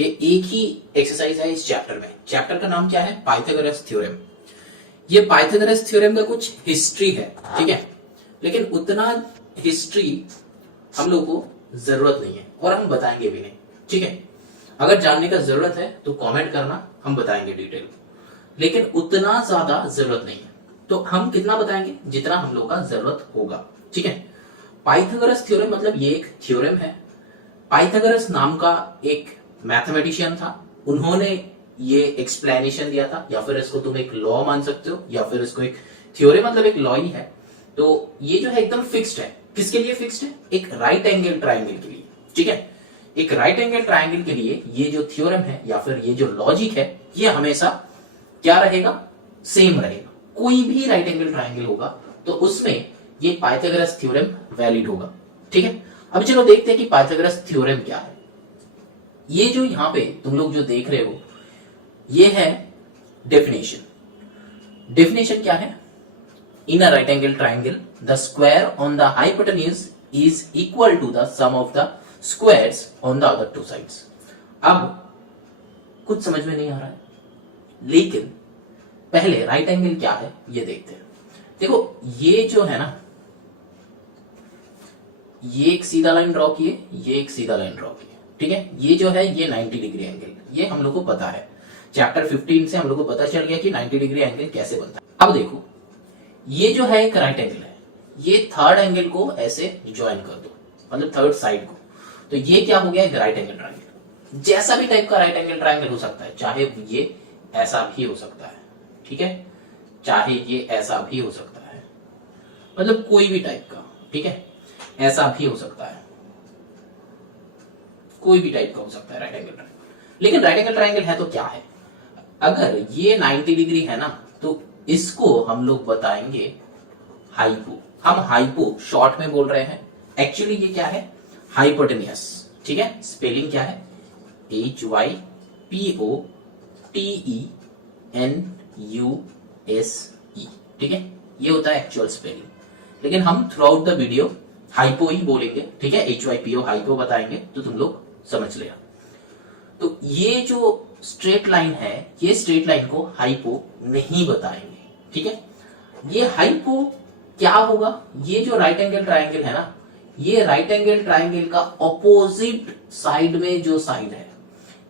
ये एक ही एक्सरसाइज है इस चैप्टर में। चैप्टर का नाम क्या है? Pythagoras theorem. ये पाइथागोरस थ्योरम का कुछ हिस्ट्री है, ठीक है, लेकिन उतना हिस्ट्री हम लोग को जरूरत नहीं है और हम बताएंगे भी नहीं, ठीक है। अगर जानने का जरूरत है तो कमेंट करना, हम बताएंगे डिटेल, लेकिन उतना ज्यादा जरूरत नहीं है। तो हम कितना बताएंगे? जितना हम लोग का जरूरत होगा, ठीक है। पाइथागोरस थ्योरम मतलब ये एक थ्योरम है। पाइथागोरस नाम का एक मैथमेटिशियन था, उन्होंने ये एक्सप्लेनेशन दिया था, या फिर इसको तुम एक लॉ मान सकते हो, या फिर इसको एक थ्योरम मतलब एक लॉ ही है। तो ये जो है एकदम फिक्स्ड है। किसके लिए फिक्स्ड है? एक राइट एंगल ट्राइंगल के लिए, ठीक है। एक राइट एंगल ट्राइंगल के लिए ये जो थ्योरम है या फिर ये जो लॉजिक है, ये हमेशा क्या रहेगा? सेम रहेगा। कोई भी राइट एंगल ट्राइंगल होगा तो उसमें ये पाइथागोरस थ्योरम वैलिड होगा, ठीक है। अब चलो देखते हैं कि पाइथागोरस थ्योरम क्या है। ये जो यहां पे तुम लोग जो देख रहे हो, ये है डेफिनेशन। डेफिनेशन क्या है? In a right angle triangle the square on the hypotenuse is equal to the sum of the squares on the other two sides. अब कुछ समझ में नहीं आ रहा है, लेकिन पहले राइट एंगल क्या है ये देखते हैं। देखो ये जो है ना, ये एक सीधा लाइन ड्रॉ किए, ये एक सीधा लाइन ड्रॉ किए, ठीक है। ये जो है ये 90 डिग्री एंगल, ये हम लोग को पता है। चैप्टर 15 से हम लोग को पता चल गया कि 90 डिग्री एंगल कैसे बनता है। अब देखो ये जो है एक राइट एंगल है, ये थर्ड एंगल को ऐसे ज्वाइन कर दो, मतलब थर्ड साइड को, तो ये क्या हो गया? एक राइट एंगल ट्राइंगल। जैसा भी टाइप का राइट एंगल ट्राइंगल हो सकता है, चाहे ये ऐसा भी हो सकता है, ठीक है, चाहे ये ऐसा भी हो सकता है, मतलब कोई भी टाइप का, ठीक है, ऐसा भी हो सकता है, कोई भी टाइप का हो सकता है राइट एंगल ट्राइंगल। लेकिन राइट एंगल ट्राइंगल है तो क्या है? अगर ये 90 डिग्री है ना, तो इसको हम लोग बताएंगे हाइपो। हम हाइपो शॉर्ट में बोल रहे हैं, एक्चुअली ये क्या है? हाइपोटेनियस, ठीक है। स्पेलिंग क्या है? HYPOTENUSE, ठीक है, ये होता है एक्चुअल स्पेलिंग। लेकिन हम throughout the video hypo ही बोलेंगे, ठीक है। HYPO हाइपो बताएंगे तो तुम लोग समझ लेना। तो ये जो स्ट्रेट लाइन है, ये स्ट्रेट लाइन को हाइपो नहीं बताएंगे, ठीक है। ये हाइपो क्या होगा? ये जो राइट एंगल ट्राइंगल है ना, ये राइट एंगल ट्राइंगल का ऑपोजिट साइड में जो साइड है,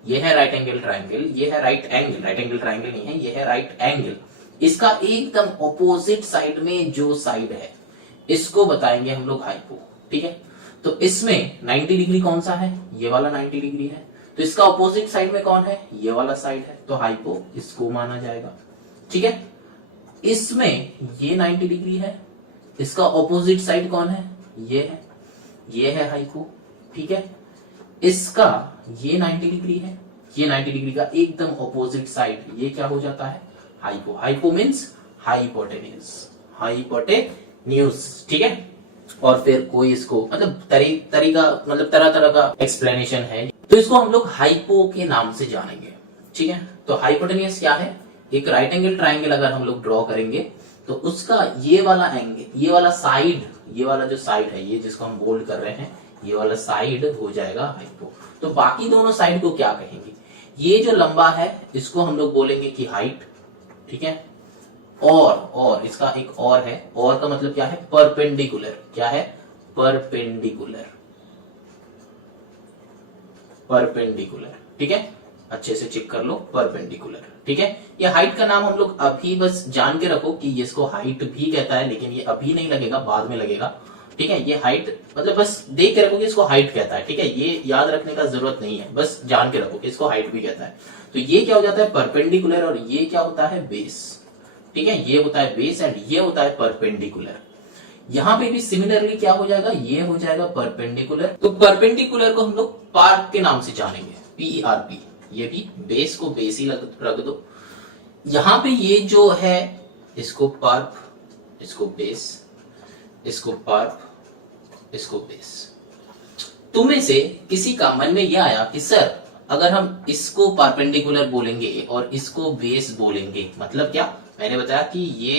ये है राइट एंगल ट्राइंगल, ये है right angle, right angle triangle नहीं है, ये है राइट एंगल। इसका एकदम ऑपोजिट साइड में जो साइड है, इसको बताएंगे हम लोग हाइपो, ठीक है। तो इसमें 90 डिग्री कौन सा है? ये वाला 90 डिग्री है। तो इसका ऑपोजिट साइड में कौन है? ये वाला साइड है, तो हाइपो इसको माना जाएगा, ठीक है। इसमें ये 90 डिग्री है, इसका ऑपोजिट साइड कौन है? ये है हाइपो, ठीक है। इसका ये 90 डिग्री है, ये 90 डिग्री का एकदम ऑपोजिट साइड, ये क्या हो जाता है? Hypo. Hypo means hypotenuse, hypotenuse, ठीक है। और फिर कोई इसको मतलब तरीका मतलब तरह तरह का एक्सप्लेनेशन है, तो इसको हम लोग हाइपो के नाम से जानेंगे, ठीक है। तो हाइपोटेन्यूज क्या है? एक राइट एंगल ट्राइंगल अगर हम लोग ड्रॉ करेंगे तो उसका ये वाला एंगल, ये वाला साइड, ये वाला जो साइड है, ये जिसको हम बोल्ड कर रहे हैं, ये वाला साइड हो जाएगा हाइपो। तो बाकी दोनों साइड को क्या कहेंगे? ये जो लंबा है इसको हम लोग बोलेंगे कि हाइट, ठीक है। और इसका एक और है, और का मतलब क्या है? परपेंडिकुलर। क्या है? परपेंडिकुलर, परपेंडिकुलर, ठीक है। अच्छे से चेक कर लो, परपेंडिकुलर, ठीक है। ये हाइट का नाम हम लोग अभी बस जान के रखो कि इसको हाइट भी कहता है, लेकिन ये अभी नहीं लगेगा, बाद में लगेगा, ठीक है। ये हाइट मतलब बस देख के रखो कि इसको हाइट कहता है, ठीक है। ये याद रखने का जरूरत नहीं है, बस जान के रखो कि इसको हाइट भी कहता है। तो ये क्या हो जाता है? परपेंडिकुलर, और ये क्या होता है? बेस, ठीक है। ये होता है बेस एंड ये होता है परपेंडिकुलर। यहां पे भी सिमिलरली क्या हो जाएगा? ये हो जाएगा परपेंडिकुलर। तो परपेंडिकुलर को हम लोग पार्क के नाम से जानेंगे, PERP। ये भी बेस को बेस ही रख दो। यहां पे ये जो है इसको पर्प, इसको बेस, इसको पर्प, इसको बेस। तुम्हें से किसी का मन में यह आया कि सर अगर हम इसको परपेंडिकुलर बोलेंगे और इसको बेस बोलेंगे, मतलब क्या? मैंने बताया कि ये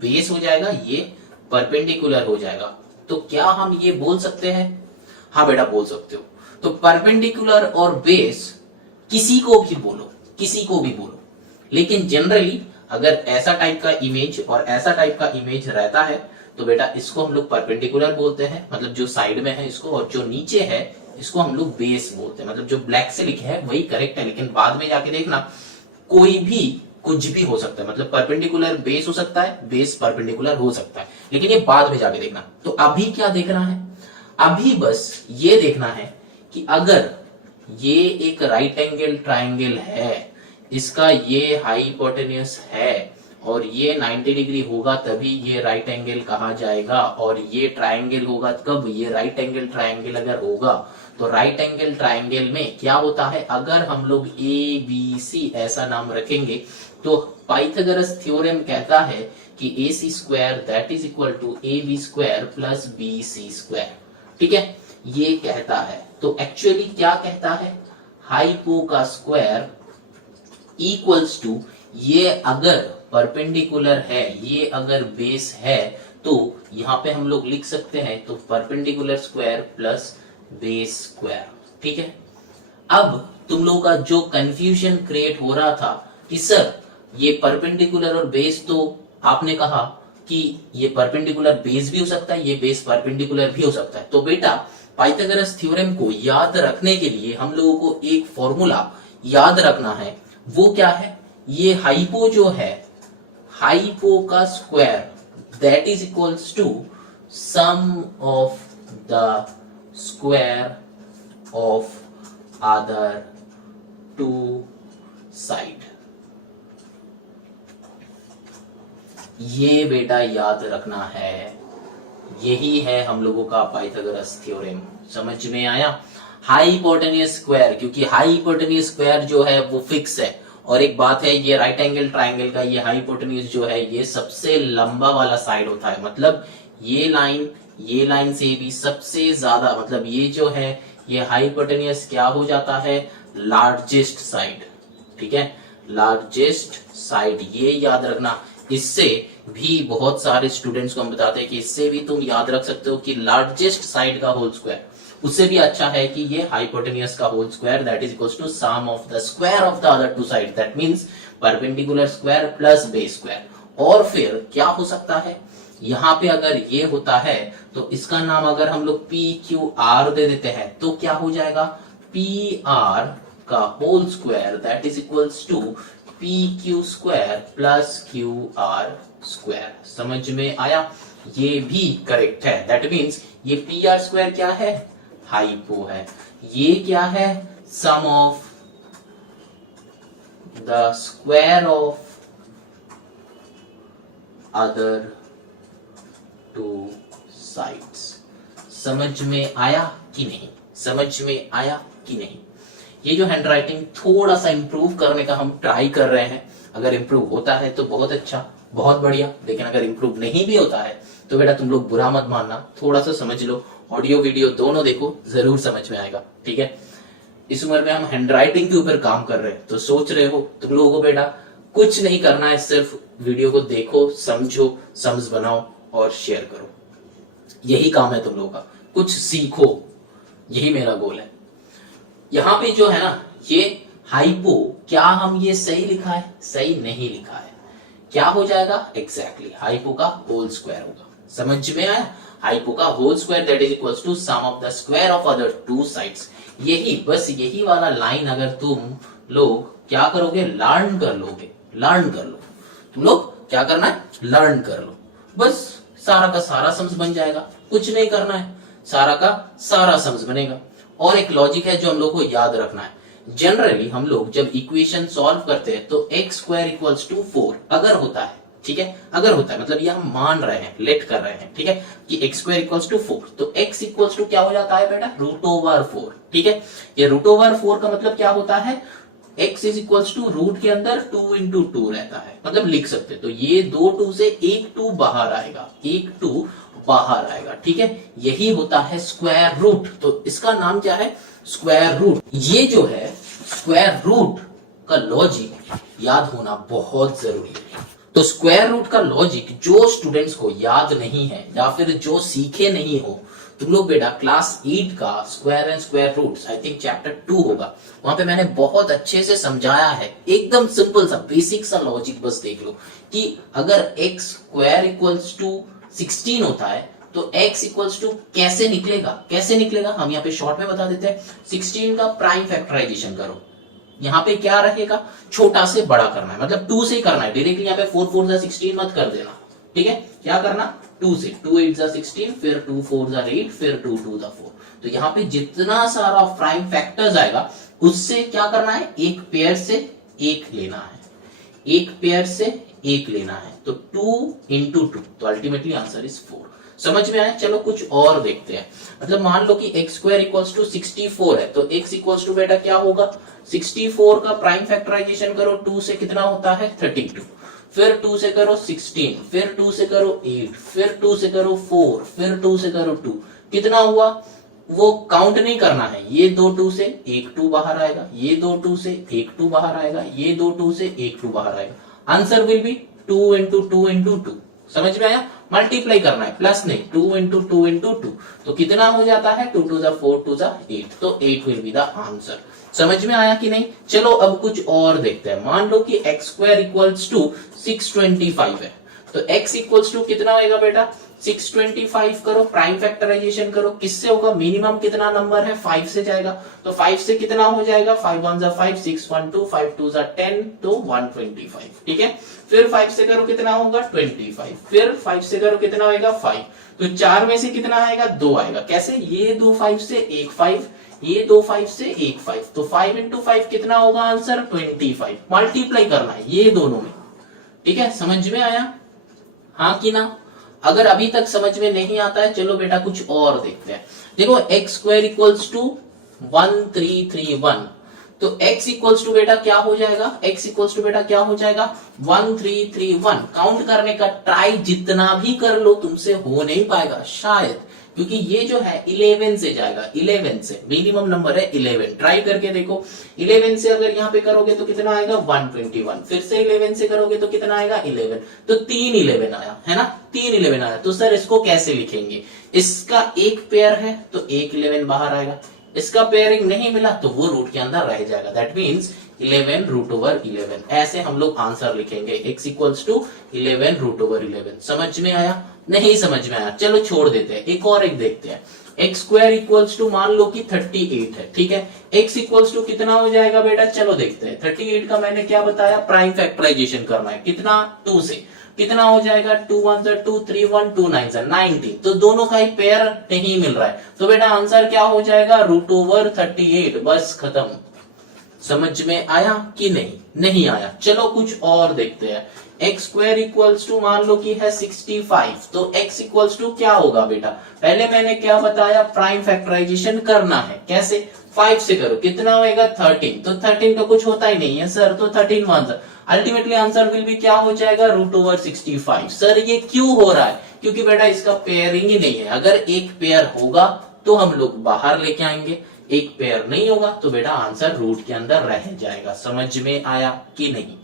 बेस हो जाएगा, ये परपेंडिकुलर हो जाएगा, तो क्या हम ये बोल सकते हैं? हाँ बेटा बोल सकते हो। तो परपेंडिकुलर और बेस किसी को भी बोलो, किसी को भी बोलो। लेकिन जनरली अगर ऐसा टाइप का इमेज और ऐसा टाइप का इमेज रहता है तो बेटा इसको हम लोग परपेंडिकुलर बोलते हैं, मतलब जो साइड में है इसको, और जो नीचे है इसको हम लोग बेस बोलते हैं। मतलब जो ब्लैक से लिखे है वही करेक्ट है, लेकिन बाद में जाके देखना कोई भी कुछ भी हो सकता है। मतलब परपेंडिकुलर बेस हो सकता है, बेस परपेंडिकुलर हो सकता है, लेकिन ये बाद में जाके देखना। तो अभी क्या देखना है, अभी बस ये देखना है कि अगर ये एक राइट एंगल ट्राइंगल है, इसका ये हाइपोटेन्यूस है और ये 90 डिग्री होगा तभी ये राइट एंगल कहा जाएगा, और ये ट्राइंगल होगा कब, ये राइट एंगल ट्राइंगल अगर होगा तो राइट एंगल ट्राइंगल में क्या होता है, अगर हम लोग ए बी सी ऐसा नाम रखेंगे तो पाइथागोरस थ्योरम कहता है कि A C square that is equal to A B square plus B C square. ठीक है, ये कहता है। तो एक्चुअली क्या कहता है, हाइपो का स्क्वायर इक्वल्स टू, ये अगर परपेंडिकुलर है, ये अगर बेस है तो यहां पे हम लोग लिख सकते हैं तो perpendicular square plus base square. ठीक है, अब तुम लोग का जो कंफ्यूजन क्रिएट हो रहा था कि सर ये परपेंडिकुलर और बेस, तो आपने कहा कि ये परपेंडिकुलर बेस भी हो सकता है, ये बेस परपेंडिकुलर भी हो सकता है। तो बेटा पाइथागोरस थ्योरम को याद रखने के लिए हम लोगों को एक फॉर्मूला याद रखना है। वो क्या है, ये हाइपो जो है, हाइपो का square that is equals to sum of the square of other two side. ये बेटा याद रखना है, यही है हम लोगों का पाइथागोरस थ्योरम। समझ में आया, हाइपोटेन्यूस स्क्वायर, क्योंकि हाइपोटेन्यूस स्क्वायर जो है वो फिक्स है। और एक बात है, ये राइट एंगल ट्राइंगल का ये हाइपोटेन्यूस जो है ये सबसे लंबा वाला साइड होता है। मतलब ये लाइन से भी सबसे ज्यादा, मतलब ये जो है ये हाइपोटेन्यूस क्या हो जाता है, लार्जेस्ट साइड। ठीक है, लार्जेस्ट साइड, ये याद रखना। इससे भी बहुत सारे स्टूडेंट्स को हम बताते हैं कि इससे भी तुम याद रख सकते हो कि लार्जेस्ट साइड का होल स्क्वायर, उससे भी अच्छा है कि ये हाइपोटेन्यूस का whole square that is equals to sum of the square of the other two side, that means perpendicular square plus base square. और फिर क्या हो सकता है, यहां पे अगर ये होता है तो इसका नाम अगर हम लोग पी क्यू आर दे देते हैं तो क्या हो जाएगा, पी आर का whole square that is equals to P Q square plus Q R square. समझ में आया, ये भी करेक्ट है। दैट मीन्स ये पी आर स्क्वायर क्या है, हाइपो है। ये क्या है, sum of the square of other two sides. समझ में आया कि नहीं, समझ में आया कि नहीं। ये जो हैंडराइटिंग थोड़ा सा इंप्रूव करने का हम ट्राई कर रहे हैं, अगर इंप्रूव होता है तो बहुत अच्छा, बहुत बढ़िया। लेकिन अगर इंप्रूव नहीं भी होता है तो बेटा तुम लोग बुरा मत मानना, थोड़ा सा समझ लो, ऑडियो वीडियो दोनों देखो, जरूर समझ में आएगा। ठीक है, इस उम्र में हम हैंडराइटिंग के ऊपर काम कर रहे हैं, तो सोच रहे हो तुम लोगों को बेटा कुछ नहीं करना है, सिर्फ वीडियो को देखो, समझो, समझ बनाओ और शेयर करो। यही काम है तुम लोगों का, कुछ सीखो, यही मेरा गोल है। यहां पे जो है ना ये हाइपो, क्या हम ये सही लिखा है, सही नहीं लिखा है, क्या हो जाएगा, एग्जैक्टली हाइपो का होल स्क्वायर होगा। समझ में आया, हाइपो का whole square that is equals to sum of the square of other two sides. यही बस यही वाला लाइन अगर तुम लोग क्या करोगे, लर्न कर लोगे, लर्न कर लो। तुम लोग क्या करना है, लर्न कर लो, बस सारा का सारा सम्स बन जाएगा, कुछ नहीं करना है, सारा का सारा सम्स बनेगा। और एक लॉजिक है जो हम लोग को याद रखना है, जनरली हम लोग जब इक्वेशन सॉल्व करते हैं तो एक्स स्क्वायर इक्वल्स टू 4 अगर होता है, ठीक है, अगर होता है मतलब ये हम मान रहे हैं, लेट कर रहे हैं, ठीक है, कि एक्स स्क्वायर इक्वल्स टू 4, तो एक्स इक्वल्स टू क्या हो जाता है बेटा, रूट ओवर 4। ठीक है, ये रूट ओवर 4 का मतलब क्या होता है, x is equals to root के अंदर 2 इंटू 2 रहता है, मतलब लिख सकते, तो ये 2 2 से एक 2 बाहर आएगा, एक 2 बाहर आएगा। ठीक है, यही होता है स्क्वायर रूट, तो इसका नाम क्या है, स्क्वायर रूट। ये जो है स्क्वायर रूट का लॉजिक याद होना बहुत जरूरी है। तो स्क्वायर रूट का लॉजिक जो स्टूडेंट्स को याद नहीं है या फिर जो सीखे नहीं हो, तुम लोग बेटा क्लास 8 का square and square roots I think chapter 2 होगा, वहां पे मैंने बहुत अच्छे से समझाया है, एकदम सिंपल सा बेसिक सा लॉजिक बस देख लो कि अगर एक्स स्क्वायर इक्वल्स टू 16 होता है तो x इक्वल्स टू कैसे निकलेगा हम यहाँ पे शॉर्ट में बता देते हैं। 16 का प्राइम फैक्टराइजेशन करो, यहाँ पे क्या रहेगा, छोटा से बड़ा करना है, मतलब 2 से ही करना है डायरेक्टली, यहाँ पे 4 4 16 मत कर देना, ठीक है। क्या करना, 2 से, 2 8 16, फिर 2 4 8, फिर 2 2 4। तो यहाँ पे जितना सारा प्राइम फैक्टर्स आएगा उससे क्या करना है, एक पेयर से एक लेना है, एक पेयर से एक लेना है, तो 2 into 2, तो अल्टीमेटली आंसर इज 4। समझ में आया। चलो कुछ और देखते हैं, मतलब मान लो कि एक्स स्क्वायर इक्वल्स टू 64 है, तो एक्स इक्वल्स टू बेटा क्या होगा, 64 का प्राइम फैक्टराइजेशन करो, 2 से कितना होता है 32, फिर 2 से करो 16, फिर 2 से करो 8, फिर 2 से करो 4, फिर 2 से करो 2, कितना हुआ वो काउंट नहीं करना है, ये 2 2 से एक 2 बाहर आएगा, ये 2 2 से एक 2 बाहर आएगा, ये 2 2 से एक 2 बाहर आएगा, answer will be 2 into 2 into 2। समझ में आया, मल्टीप्लाई करना है, प्लस नहीं, 2 into 2 into 2, तो कितना हो जाता है 2 2 4 2 8, तो 8 विल बी द आंसर। समझ में आया कि नहीं। चलो अब कुछ और देखते हैं, मान लो कि एक्स स्क्वायर इक्वल्स टू 625 है, तो x इक्वल्स टू कितना होगा बेटा, 625 करो, प्राइम फैक्टराइजेशन करो, किससे होगा, मिनिमम कितना नंबर है 5 से जाएगा, तो 5 से कितना हो जाएगा, 5 1 5, 6 1 2, 5 2 10, तो 125, ठीक है। फिर 5 से करो कितना होगा 25, फिर 5 से करो कितना होगा 5, तो 4 में से कितना आएगा 2 आएगा, कैसे, ये 2 5 से एक 5, ये 2 5 से एक 5, तो 5 into 5 कितना होगा आंसर 25, मल्टीप्लाई करना है ये दोनों में, ठीक है। समझ में आया, हाँ कि ना। अगर अभी तक समझ में नहीं आता है, चलो बेटा कुछ और देखते हैं। देखो एक्स स्क्वायर इक्वल्स टू 1331, तो x इक्वल्स टू बेटा क्या हो जाएगा, x इक्वल्स टू बेटा क्या हो जाएगा 1331। काउंट करने का ट्राई जितना भी कर लो तुमसे हो नहीं पाएगा शायद, क्योंकि ये जो है 11 से जाएगा, 11 से, मिनिमम नंबर है 11, ट्राई करके देखो। 11 से अगर यहाँ पे करोगे तो कितना आएगा 121, फिर से 11 से करोगे तो कितना आएगा 11, तो 3 11 आया है ना, 3 11 आया। तो सर इसको कैसे लिखेंगे, इसका एक पेयर है तो एक 11 बाहर आएगा, इसका पेयरिंग नहीं मिला तो वो रूट के अंदर रह जाएगा, दैट मीन्स 11 रूट ओवर 11, ऐसे हम लोग आंसर लिखेंगे, x equals to 11 root over 11। समझ में आया, नहीं समझ में आया, चलो छोड़ देते हैं, एक और एक देखते हैं। एक्स स्क्वायर इक्वल्स टू मान लो कि 38 है, ठीक है, x इक्वल्स टू कितना हो जाएगा बेटा, चलो देखते हैं। 38 का मैंने क्या बताया, प्राइम फैक्टराइजेशन करना है, कितना 2 से, कितना हो जाएगा 2 1 2 3 1 2 9 19, तो दोनों का ही पेयर नहीं मिल रहा है, तो बेटा आंसर क्या हो जाएगा रूट ओवर 38, बस खत्म। समझ में आया कि नहीं, नहीं आया। चलो कुछ और देखते हैं। एक्स स्क्वायर इक्वल्स टू मान लो कि है 65, तो x इक्वल्स टू क्या होगा बेटा, पहले मैंने क्या बताया, प्राइम फैक्टराइजेशन करना है, कैसे, 5 से करो, कितना होएगा 13, तो 13 का कुछ होता ही नहीं है सर, तो 13 आंसर, अल्टीमेटली आंसर विल भी क्या हो जाएगा रूट ओवर 65। सर ये क्यों हो रहा है, क्योंकि बेटा इसका पेयरिंग ही नहीं है, अगर एक पेयर होगा तो हम लोग बाहर लेके आएंगे, एक पेयर नहीं होगा तो बेटा आंसर रूट के अंदर रह जाएगा। समझ में आया कि नहीं,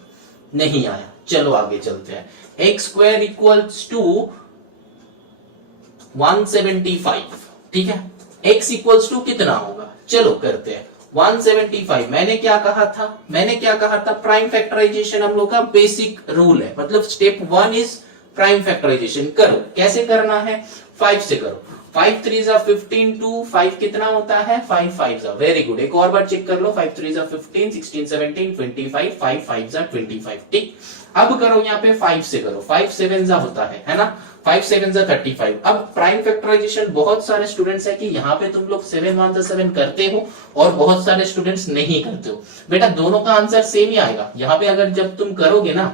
नहीं आया। चलो आगे चलते हैं। एक्स स्क्वायर इक्वल्स टू 175, ठीक है, x इक्वल्स टू कितना होगा, चलो करते हैं 175। मैंने क्या कहा था, प्राइम फैक्टराइजेशन हम लोग का बेसिक रूल है, मतलब स्टेप 1 इज प्राइम फैक्टराइजेशन करो, कैसे करना है, 5 से करो, 5 3 15, 2 5 कितना होता है 5 5, वेरी गुड, एक और बार चेक कर लो, 5 3 15, 16 17 25, 5 5 25, ठीक। अब करो यहाँ पे 5 से करो, 5 7 होता है ना, 5 7 35। अब प्राइम फैक्टराइजेशन बहुत सारे स्टूडेंट्स है कि यहाँ पे तुम लोग 7 1 7 करते हो और बहुत सारे स्टूडेंट्स नहीं करते हो, बेटा दोनों का आंसर सेम ही आएगा। यहाँ पे अगर जब तुम करोगे ना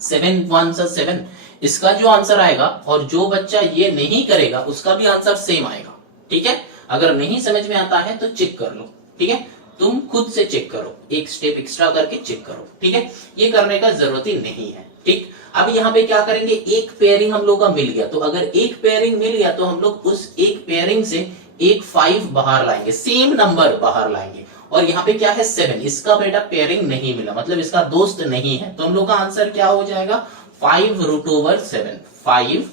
7 1 7, इसका जो आंसर आएगा और जो बच्चा ये नहीं करेगा उसका भी आंसर सेम आएगा, ठीक है। अगर नहीं समझ में आता है तो चेक कर लो, ठीक है, तुम खुद से चेक करो, एक स्टेप एक्स्ट्रा करके चेक करो, ठीक है, ये करने का जरूरत ही नहीं है, ठीक। अब यहाँ पे क्या करेंगे, एक पेयरिंग हम लोग का मिल गया, तो अगर एक पेयरिंग मिल गया तो हम लोग उस एक पेयरिंग से एक 5 बाहर लाएंगे, सेम नंबर बाहर लाएंगे, और यहाँ पे क्या है 7, इसका बेटा पेयरिंग नहीं मिला, मतलब इसका दोस्त नहीं है, तो हम लोग का आंसर क्या हो जाएगा 5 रूट ओवर 7, 5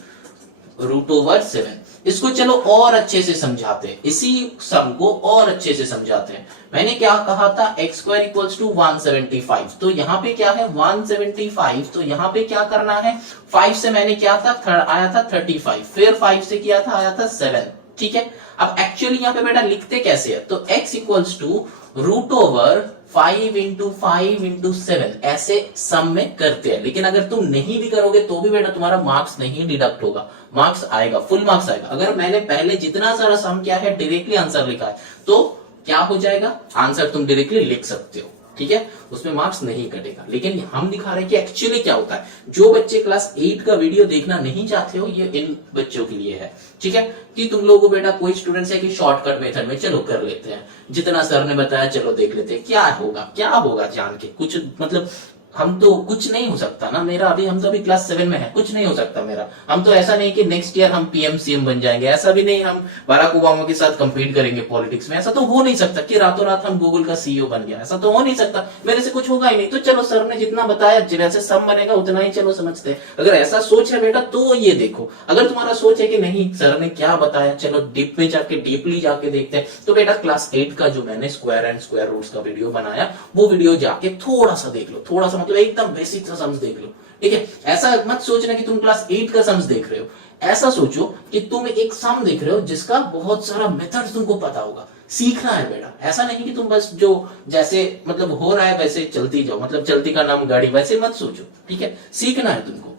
रूट ओवर 7। इसको चलो और अच्छे से समझाते हैं, इसी सम को और अच्छे से समझाते हैं। मैंने क्या कहा था, एक्स स्क्वायर इक्वल्स टू 175, तो यहाँ पे क्या है 175, तो यहाँ पे क्या करना है, 5 से मैंने क्या था आया था 35, फिर 5 से किया था आया था 7, ठीक है। अब एक्चुअली यहाँ पे बेटा लिखते कैसे है, तो x equals to root over 5 into 5 into 7 ऐसे सम में करते हैं। लेकिन अगर तुम नहीं भी करोगे तो भी बेटा तुम्हारा मार्क्स नहीं डिडक्ट होगा, मार्क्स आएगा, फुल मार्क्स आएगा। अगर मैंने पहले जितना सारा सम किया है डायरेक्टली आंसर लिखा है तो क्या हो जाएगा, आंसर तुम डायरेक्टली लिख सकते हो, ठीक है, उसमें मार्क्स नहीं कटेगा। लेकिन हम दिखा रहे हैं कि एक्चुअली क्या होता है। जो बच्चे क्लास 8 का वीडियो देखना नहीं चाहते हो, ये इन बच्चों के लिए है, ठीक है, कि तुम लोगों को बेटा कोई स्टूडेंट्स है कि शॉर्टकट मेथड में चलो कर लेते हैं, जितना सर ने बताया चलो देख लेते हैं, क्या होगा जान के कुछ, मतलब हम तो कुछ नहीं हो सकता ना मेरा, अभी हम तो अभी क्लास 7 में है, कुछ नहीं हो सकता मेरा। हम तो ऐसा नहीं कि नेक्स्ट ईयर हम पीएम सीएम बन जाएंगे, ऐसा भी नहीं हम बराक ओबामा के साथ कंपीट करेंगे पॉलिटिक्स में, ऐसा तो हो नहीं सकता कि रातों रात हम गूगल का सीईओ बन गया, ऐसा तो हो नहीं सकता, मेरे से कुछ होगा ही नहीं। तो चलो सर ने जितना बताया जैसे सब बनेगा उतना ही चलो समझते हैं। अगर ऐसा सोच है बेटा तो ये देखो, अगर तुम्हारा सोच है कि नहीं सर ने क्या बताया चलो डीप में जाके डीपली जाके देखते हैं, तो बेटा क्लास 8 का जो मैंने स्क्वायर एंड स्क्वायर रूट्स का वीडियो बनाया वो वीडियो जाके थोड़ा सा देख लो, थोड़ा सा मतलब एकदम बेसिक सा सम्स देख लो, ठीक है। ऐसा मत सोचना कि तुम क्लास 8 का सम्स देख रहे हो, ऐसा सोचो कि तुम एक सम देख रहे हो जिसका बहुत सारा मेथड तुमको पता होगा, सीखना है बेटा। ऐसा नहीं कि तुम बस जो जैसे मतलब हो रहा है वैसे चलती जाओ, मतलब चलती का नाम गाड़ी, वैसे मत सोचो, ठीक है, सीखना है तुमको।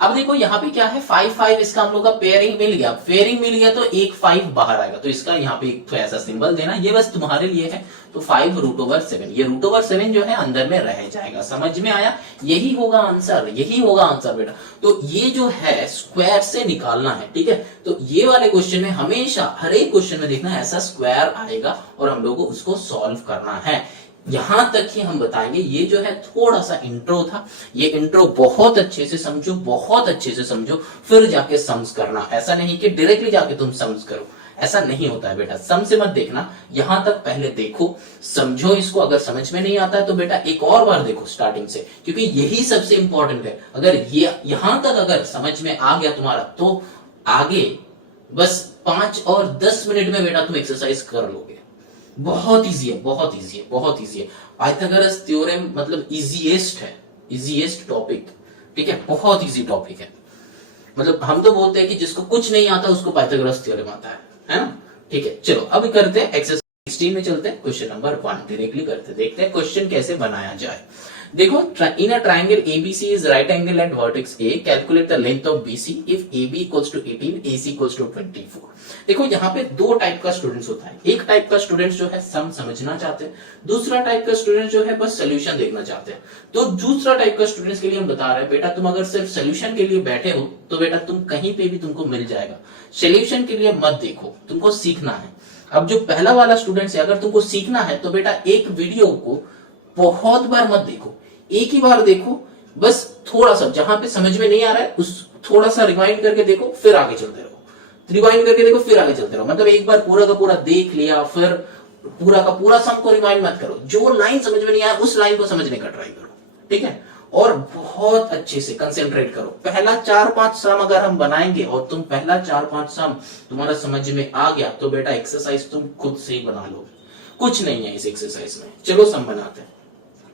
अब देखो यहाँ पे क्या है 5 इसका हम लोग का पेयरिंग मिल गया, पेयरिंग मिल गया तो एक 5 बाहर आएगा, तो इसका यहाँ पे एक तो ऐसा सिंबल देना, ये बस तुम्हारे लिए है। तो 5 रूट ओवर 7, ये रूट ओवर 7 जो है अंदर में रह जाएगा, समझ में आया, यही होगा आंसर, यही होगा आंसर बेटा। तो ये जो है स्क्वायर से निकालना है, ठीक है। तो ये वाले क्वेश्चन में हमेशा हर एक क्वेश्चन में देखना ऐसा स्क्वायर आएगा और हम लोग को उसको सॉल्व करना है। यहां तक ही हम बताएंगे, ये जो है थोड़ा सा इंट्रो था, ये इंट्रो बहुत अच्छे से समझो, बहुत अच्छे से समझो, फिर जाके सम्स करना। ऐसा नहीं कि डायरेक्टली जाके तुम सम्स करो, ऐसा नहीं होता है बेटा, सम से मत देखना, यहां तक पहले देखो, समझो इसको। अगर समझ में नहीं आता है तो बेटा एक और बार देखो स्टार्टिंग से, क्योंकि यही सबसे इंपॉर्टेंट है। अगर ये यहां तक अगर समझ में आ गया तुम्हारा तो आगे बस 5 और 10 मिनट में बेटा तुम एक्सरसाइज कर लोगे। बहुत इजी है, बहुत इजी है, बहुत इजी है। पाइथागोरस थ्योरम मतलब इजीएस्ट है, इजीएस्ट टॉपिक, ठीक है, बहुत इजी टॉपिक है। मतलब हम तो बोलते हैं कि जिसको कुछ नहीं आता उसको पाइथागोरस थ्योरम आता है ना, ठीक है। चलो अभी करते हैं एक्सरसाइज 16 में चलते हैं, क्वेश्चन नंबर 1 डायरेक्टली करते हैं, देखते हैं क्वेश्चन कैसे बनाया जाए। देखो, in a triangle ABC is right angle at vertex A, calculate the length of BC if AB equals to 18, AC equals to 24। देखो यहाँ पे दो टाइप का स्टूडेंट्स होता है, एक टाइप का स्टूडेंट्स जो है सम समझना चाहते हैं, दूसरा टाइप का स्टूडेंट जो है बस सोल्यूशन देखना चाहते हैं। तो दूसरा टाइप का स्टूडेंट्स के लिए हम बता रहे हैं बेटा तुम अगर सिर्फ सोल्यूशन के लिए बैठे हो तो बेटा तुम कहीं पे भी तुमको मिल जाएगा, सोल्यूशन के लिए मत देखो, तुमको सीखना है। अब जो पहला वाला स्टूडेंट्स है, अगर तुमको सीखना है तो बेटा एक वीडियो को बहुत बार मत देखो, एक ही बार देखो, बस थोड़ा सा जहां पे समझ में नहीं आ रहा है उस थोड़ा सा रिवाइंड करके देखो, फिर आगे चलते रहो, रिवाइंड करके देखो फिर आगे चलते रहो। मतलब एक बार पूरा का पूरा देख लिया फिर पूरा का पूरा सम को रिवाइंड मत करो, जो लाइन समझ में नहीं आया उस लाइन को समझने का ट्राई करो, ठीक है। और बहुत अच्छे से कंसेंट्रेट करो। पहला 4-5 सम अगर हम बनाएंगे और तुम पहला 4-5 सम तुम्हारा समझ में आ गया तो बेटा एक्सरसाइज तुम खुद से ही बना लो, कुछ नहीं है इस एक्सरसाइज में। चलो सम बनाते हैं।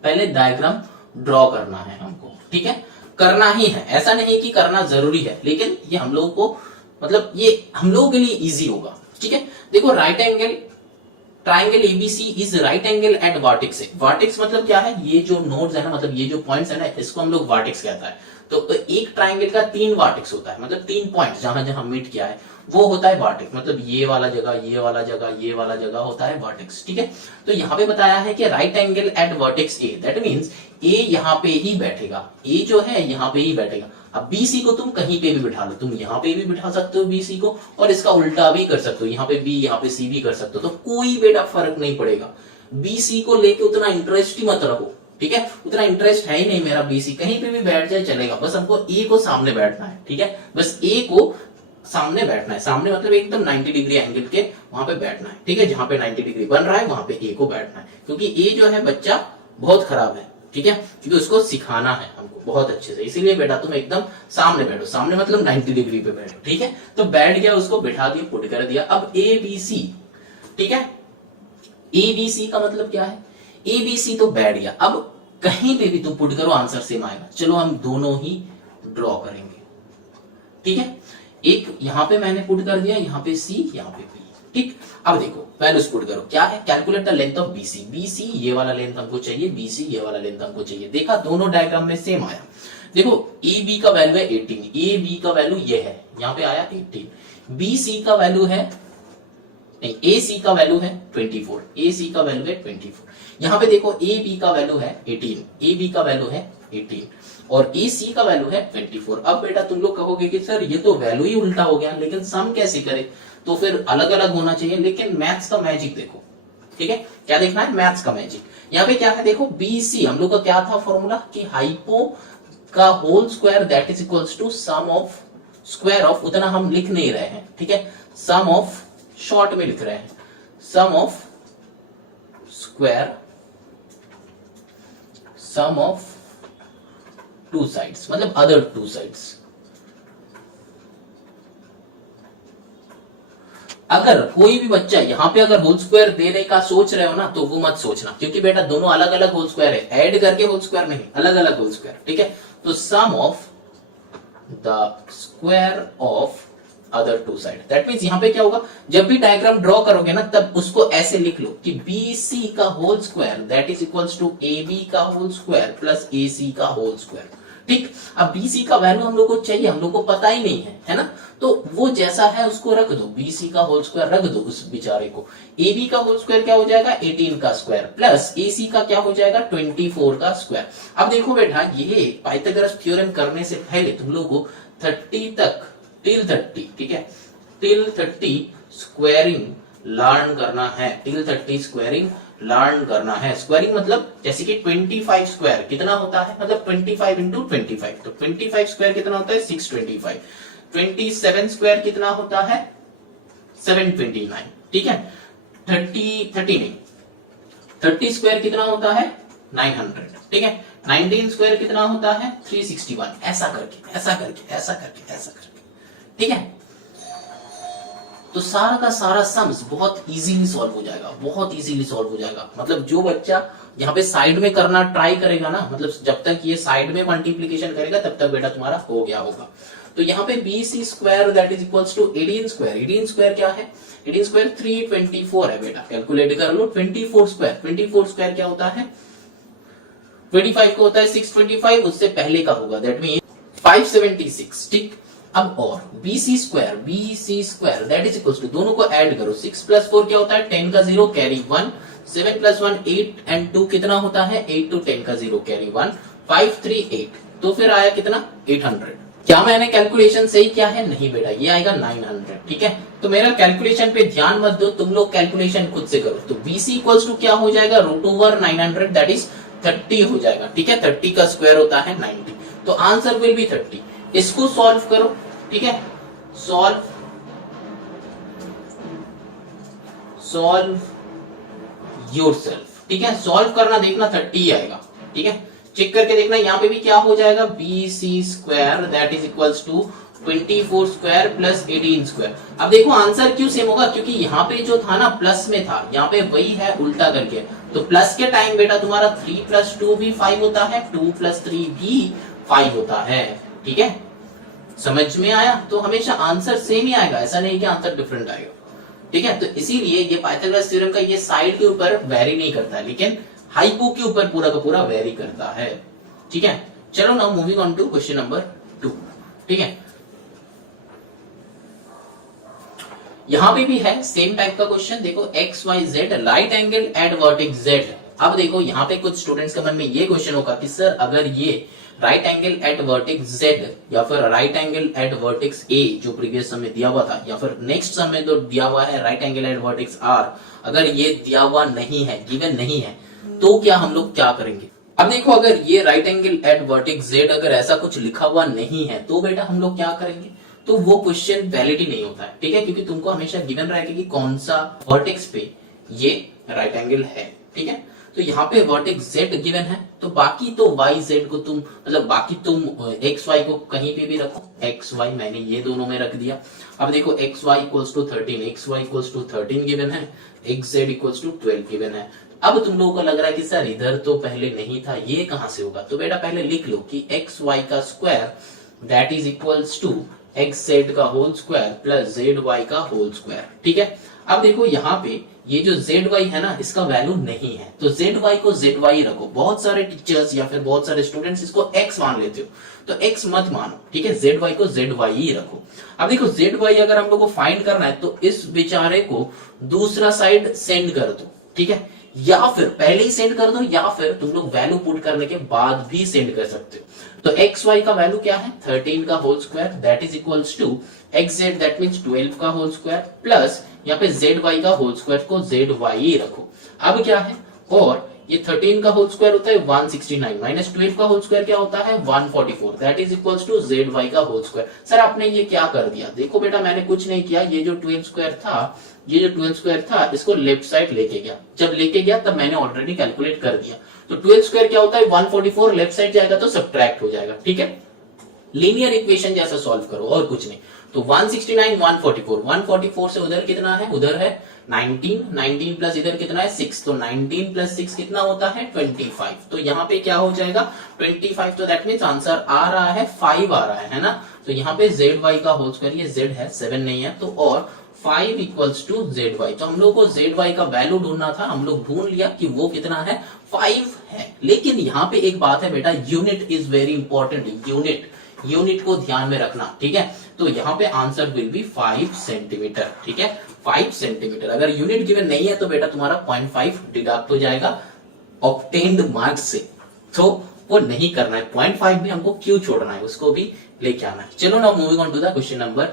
पहले डायग्राम ड्रॉ करना है हमको, ठीक है, करना ही है, ऐसा नहीं कि करना जरूरी है, लेकिन ये हम लोगों को मतलब ये हम लोगों के लिए इजी होगा, ठीक है। देखो right angle triangle ABC is right angle at vertex. Vertex मतलब क्या है, ये जो नोड्स है ना, मतलब ये जो पॉइंट्स है ना, इसको हम लोग वर्टेक्स कहता है। तो एक ट्राइंगल का 3 वर्टेक्स होता है, मतलब 3 पॉइंट्स जहां जहां मीट किया है वो होता है वर्टेक्स। मतलब ये वाला जगह, ये वाला जगह, ये वाला जगह होता है वर्टेक्स, ठीक है। तो यहाँ पे बताया है कि right angle at vertex A, that means A यहाँ पे ही बैठेगा, A जो है यहाँ पे ही बैठेगा। अब BC को तुम कहीं पे भी बिठा लो, तुम यहाँ पे भी बिठा सकते हो BC को, और इसका उल्टा भी कर सकते हो, यहाँ पे B यहाँ पे C भी कर सकते हो, तो कोई बेटा फर्क नहीं पड़ेगा। BC को लेके उतना इंटरेस्ट ही मत रखो, ठीक है, उतना इंटरेस्ट है ही नहीं मेरा BC, कहीं पे भी बैठ जाए चलेगा, बस हमको A को सामने बैठना है, ठीक है, बस A को सामने बैठना है, सामने मतलब एकदम 90 डिग्री एंगल के वहां पे बैठना है, ठीक है, जहां पे 90 डिग्री बन रहा है वहां पे A को बैठना है, क्योंकि A जो है बच्चा बहुत खराब है, ठीक है, क्योंकि उसको सिखाना है हमको बहुत अच्छे से, इसीलिए बेटा तुम एकदम सामने बैठो, सामने मतलब 90 डिग्री पे बैठो, ठीक है। तो बैठ गया, उसको बैठा दिया, पुट कर दिया। अब ए बी सी, ठीक है, ए बी सी का मतलब क्या है, ए बी सी तो बैठ गया। अब कहीं पे भी तुम पुट करो आंसर सेम आएगा। चलो हम दोनों ही ड्रॉ करेंगे, ठीक है। एक यहां पे मैंने पुट कर दिया, यहां पे सी, यहां पे बी, ठीक। अब देखो वैल्यूज पुट करो, क्या है, calculate the length of BC. BC ये वाला लेंथ हमको चाहिए, बीसी ये वाला लेंथ हमको चाहिए। देखा दोनों डायग्राम में सेम आया। देखो ए बी का वैल्यू है 18, ए बी का वैल्यू ये है, यहां पे आया 18, बी सी का वैल्यू है, नहीं ए सी का वैल्यू है 24, ए सी का वैल्यू है 24। यहां पे देखो ए बी का वैल्यू है 18, ए बी का वैल्यू है 18 और ए सी का वैल्यू है 24। अब बेटा तुम लोग कहोगे कि सर ये तो वैल्यू ही उल्टा हो गया, लेकिन सम कैसे करें, तो फिर अलग अलग होना चाहिए। लेकिन मैथ्स का मैजिक देखो, ठीक है, क्या देखना है, मैथ्स का मैजिक। यहाँ पे क्या है, देखो बीसी हम लोग का क्या था फॉर्मूला, कि हाइपो का whole square that is equals to sum of square of, उतना हम लिख नहीं रहे हैं, ठीक है, सम ऑफ, शॉर्ट में लिख रहे हैं, sum of square, sum of two sides, मतलब अदर टू साइड्स। अगर कोई भी बच्चा यहाँ पे अगर होल स्क्वायर देने का सोच रहे हो ना, तो वो मत सोचना, क्योंकि बेटा दोनों अलग अलग होल स्क्वायर है, ऐड करके होल स्क्वायर नहीं, अलग अलग होल स्क्वायर, ठीक है। तो sum of the square of other two side, that means यहाँ पे क्या होगा, जब भी डायग्राम ड्रॉ करोगे ना, तब उसको ऐसे लिख लो कि बी सी का whole square that is equals to A B का whole square plus A C का होल स्क्वायर, ठीक। अब बीसी का वैल्यू हम लोग को चाहिए, हम लोग को पता ही नहीं है ना, तो वो जैसा है उसको रख दो, बीसी का होल स्क्वायर रख दो उस बेचारे को। ए बी का होल स्क्वायर क्या हो जाएगा, 18 का स्क्वायर प्लस ए सी का क्या हो जाएगा, 24 का स्क्वायर। अब देखो बेटा, ये पाइथागोरस थ्योरम करने से पहले तुम लोग को 30 तक, टिल 30, ठीक है, टिल 30 स्क्वायरिंग लर्न करना है, टिल 30 स्क्वायरिंग लर्न करना है। स्क्वायरिंग मतलब जैसे कि 25 स्क्वायर कितना होता है, मतलब 25 इंटू 25, तो 25 स्क्वायर कितना होता है, 625। 27 स्क्वायर कितना होता है, 729, ठीक है। 30 स्क्वायर कितना होता है, 900, ठीक है। 19 स्क्वायर कितना होता है, 361, ऐसा करके ऐसा करके ऐसा करके ऐसा करके, ठीक है। तो सारा का सारा सम्स बहुत इजीली सॉल्व हो जाएगा, बहुत इजीली सॉल्व हो जाएगा। मतलब जो बच्चा यहाँ पे साइड में करना ट्राई करेगा ना, मतलब जब तक ये साइड में मल्टीप्लीकेशन करेगा तब तक बेटा तुम्हारा हो गया होगा। तो यहाँ पे B C square that is equals to 18 square, 18 square क्या है, 18 स्क्वायर 324 है बेटा, कैलकुलेट कर लो। 24 स्क्वायर, 24 स्क्वायर क्या होता है, 25 को होता है 625, उससे पहले का होगा, दैट मीन 576, ठीक। अब और BC square that is equals to, दोनों को ऐड करो, 6 प्लस 4 क्या होता है, 10 का 0 कैरी 1, 7 प्लस 1 8 एंड 2 कितना होता है, 8 to 10 का 0 कैरी 1, 5 3 8, तो फिर आया कितना, 800। क्या मैंने कैलकुलेशन सही किया है, नहीं बेटा, ये आएगा 900, ठीक है। तो मेरा कैलकुलेशन पे ध्यान मत दो, तुम लोग कैलकुलेशन खुद से करो। तो BC इक्वल्स टू क्या हो जाएगा, √900 दैट इज 30 हो जाएगा, ठीक है। 30 का स्क्वायर होता है 90, तो आंसर विल बी 30। इसको सॉल्व करो, ठीक है, सॉल्व योरसेल्फ, ठीक है। सॉल्व करना, देखना 30 ही आएगा, ठीक है। चेक करके देखना, यहाँ पे भी क्या हो जाएगा, BC square that is equals to 24 square plus 18 square. अब देखो आंसर क्यों सेम होगा, क्योंकि यहाँ पे जो था ना प्लस में था, यहाँ पे वही है उल्टा करके। तो प्लस के टाइम बेटा तुम्हारा 3 प्लस 2 भी 5 होता है, 2 प्लस 3 भी 5 होता है, ठीक है। समझ में आया, तो हमेशा आंसर सेम ही आएगा, ऐसा नहीं कि आंसर डिफरेंट आएगा, ठीक है। तो इसीलिए ये पाइथागोरस थ्योरम का ये साइड के ऊपर वेरी नहीं करता है, लेकिन हाइपो के ऊपर पूरा का पूरा वेरी करता है, ठीक है। चलो now moving on to question number 2, ठीक है। यहां पे भी है सेम टाइप का क्वेश्चन, देखो XYZ right angle at vertex Z। अब देखो यहाँ पे कुछ स्टूडेंट्स के मन में ये क्वेश्चन होगा कि सर अगर ये right angle at vertex Z या फिर right angle at vertex A जो प्रीवियस समय दिया हुआ था, या फिर नेक्स्ट समय तो दिया हुआ है right angle at vertex R, अगर ये दिया हुआ नहीं है, गिवन नहीं है, तो क्या हम लोग क्या करेंगे। अब देखो अगर ये right angle at vertex Z अगर ऐसा कुछ लिखा हुआ नहीं है, तो बेटा हम लोग क्या करेंगे, तो वो क्वेश्चन वैलिड ही नहीं होता है, ठीक है। क्योंकि तुमको हमेशा गिवन रहेगा कि कौन सा वर्टेक्स पे ये राइट एंगल है, ठीक है। तो यहाँ पे वर्टेक्स z गिवन है, तो बाकी तो y z को तुम मतलब बाकी तुम x y को कहीं पे भी रखो, x y मैंने ये दोनों में रख दिया। अब देखो x y equals to 13, x y equals to 13 given है, x z equals to 12 given है। अब तुम लोगों को लग रहा है कि सर इधर तो पहले नहीं था, ये कहां से होगा? तो बेटा पहले लिख लो कि एक्स वाई का square that is equals to x z का whole square plus z Y का होल स्क्वायर। ठीक है, अब देखो यहाँ पे ये जो जेड वाई है ना, इसका वैल्यू नहीं है, तो जेड वाई को जेड वाई रखो। बहुत सारे टीचर्स या फिर बहुत सारे स्टूडेंट्स इसको एक्स मान लेते हो, तो एक्स मत मानो, ठीक है, जेड वाई को जेड वाई ही रखो। अब देखो जेड वाई अगर हम लोग को फाइंड करना है तो इस बेचारे को दूसरा साइड सेंड कर दो, ठीक है, या फिर पहले ही सेंड कर दो, या फिर तुम लोग वैल्यू पुट करने के बाद भी सेंड कर सकते हो। तो एक्स वाई का वैल्यू क्या है? 13 का whole square that is equals to x Z that means 12 का होल स्क्वायर प्लस यहाँ पे जेड वाई का होल स्क्वायर को जेड वाई ही रखो। अब क्या है, और ये 13 का होल स्क्वायर होता है 169 माइनस 12 का होल स्क्वायर क्या होता है 144 that is equals to Z Y का होल स्क्वायर। सर आपने ये क्या कर दिया? देखो बेटा मैंने कुछ नहीं किया, ये जो 12 स्क्वायर था, ये जो 12 स्क्वायर था इसको लेफ्ट साइड लेके गया, जब लेके गया तब मैंने ऑलरेडी कैलकुलेट कर दिया। तो 12 स्क्वायर क्या होता है 144, लेफ्ट साइड जाएगा तो सब्ट्रैक्ट हो जाएगा। ठीक है, लीनियर इक्वेशन जैसा सॉल्व करो और कुछ नहीं। तो 169 144, 144 से उधर कितना है, उधर है 19, 19 प्लस इधर कितना है 6, तो 19 प्लस 6 कितना होता है 25। तो यहाँ पे क्या हो जाएगा 25, तो दैट मीन्स आंसर आ रहा है 5 आ रहा है ना। तो यहाँ पे जेड वाई का होल स्क्वायर, ये जेड है 7 नहीं है, तो और 5 इक्वल्स टू जेड वाई। तो हम लोग को जेड वाई का वैल्यू ढूंढना था, हम लोग ढूंढ लिया कि वो कितना है 5 है। लेकिन यहाँ पे एक बात है बेटा, unit is very important, unit को ध्यान में रखना, ठीक है। तो यहाँ पे आंसर विल बी 5 सेंटीमीटर, ठीक है 5 सेंटीमीटर। अगर यूनिट गिवन नहीं है तो बेटा तुम्हारा 0.5 डिडक्ट हो जाएगा ऑब्टेन्ड मार्क्स से, तो वो नहीं करना है। 0.5 भी हमको क्यों छोड़ना है, उसको भी लेके आना है। चलो ना moving on to the question number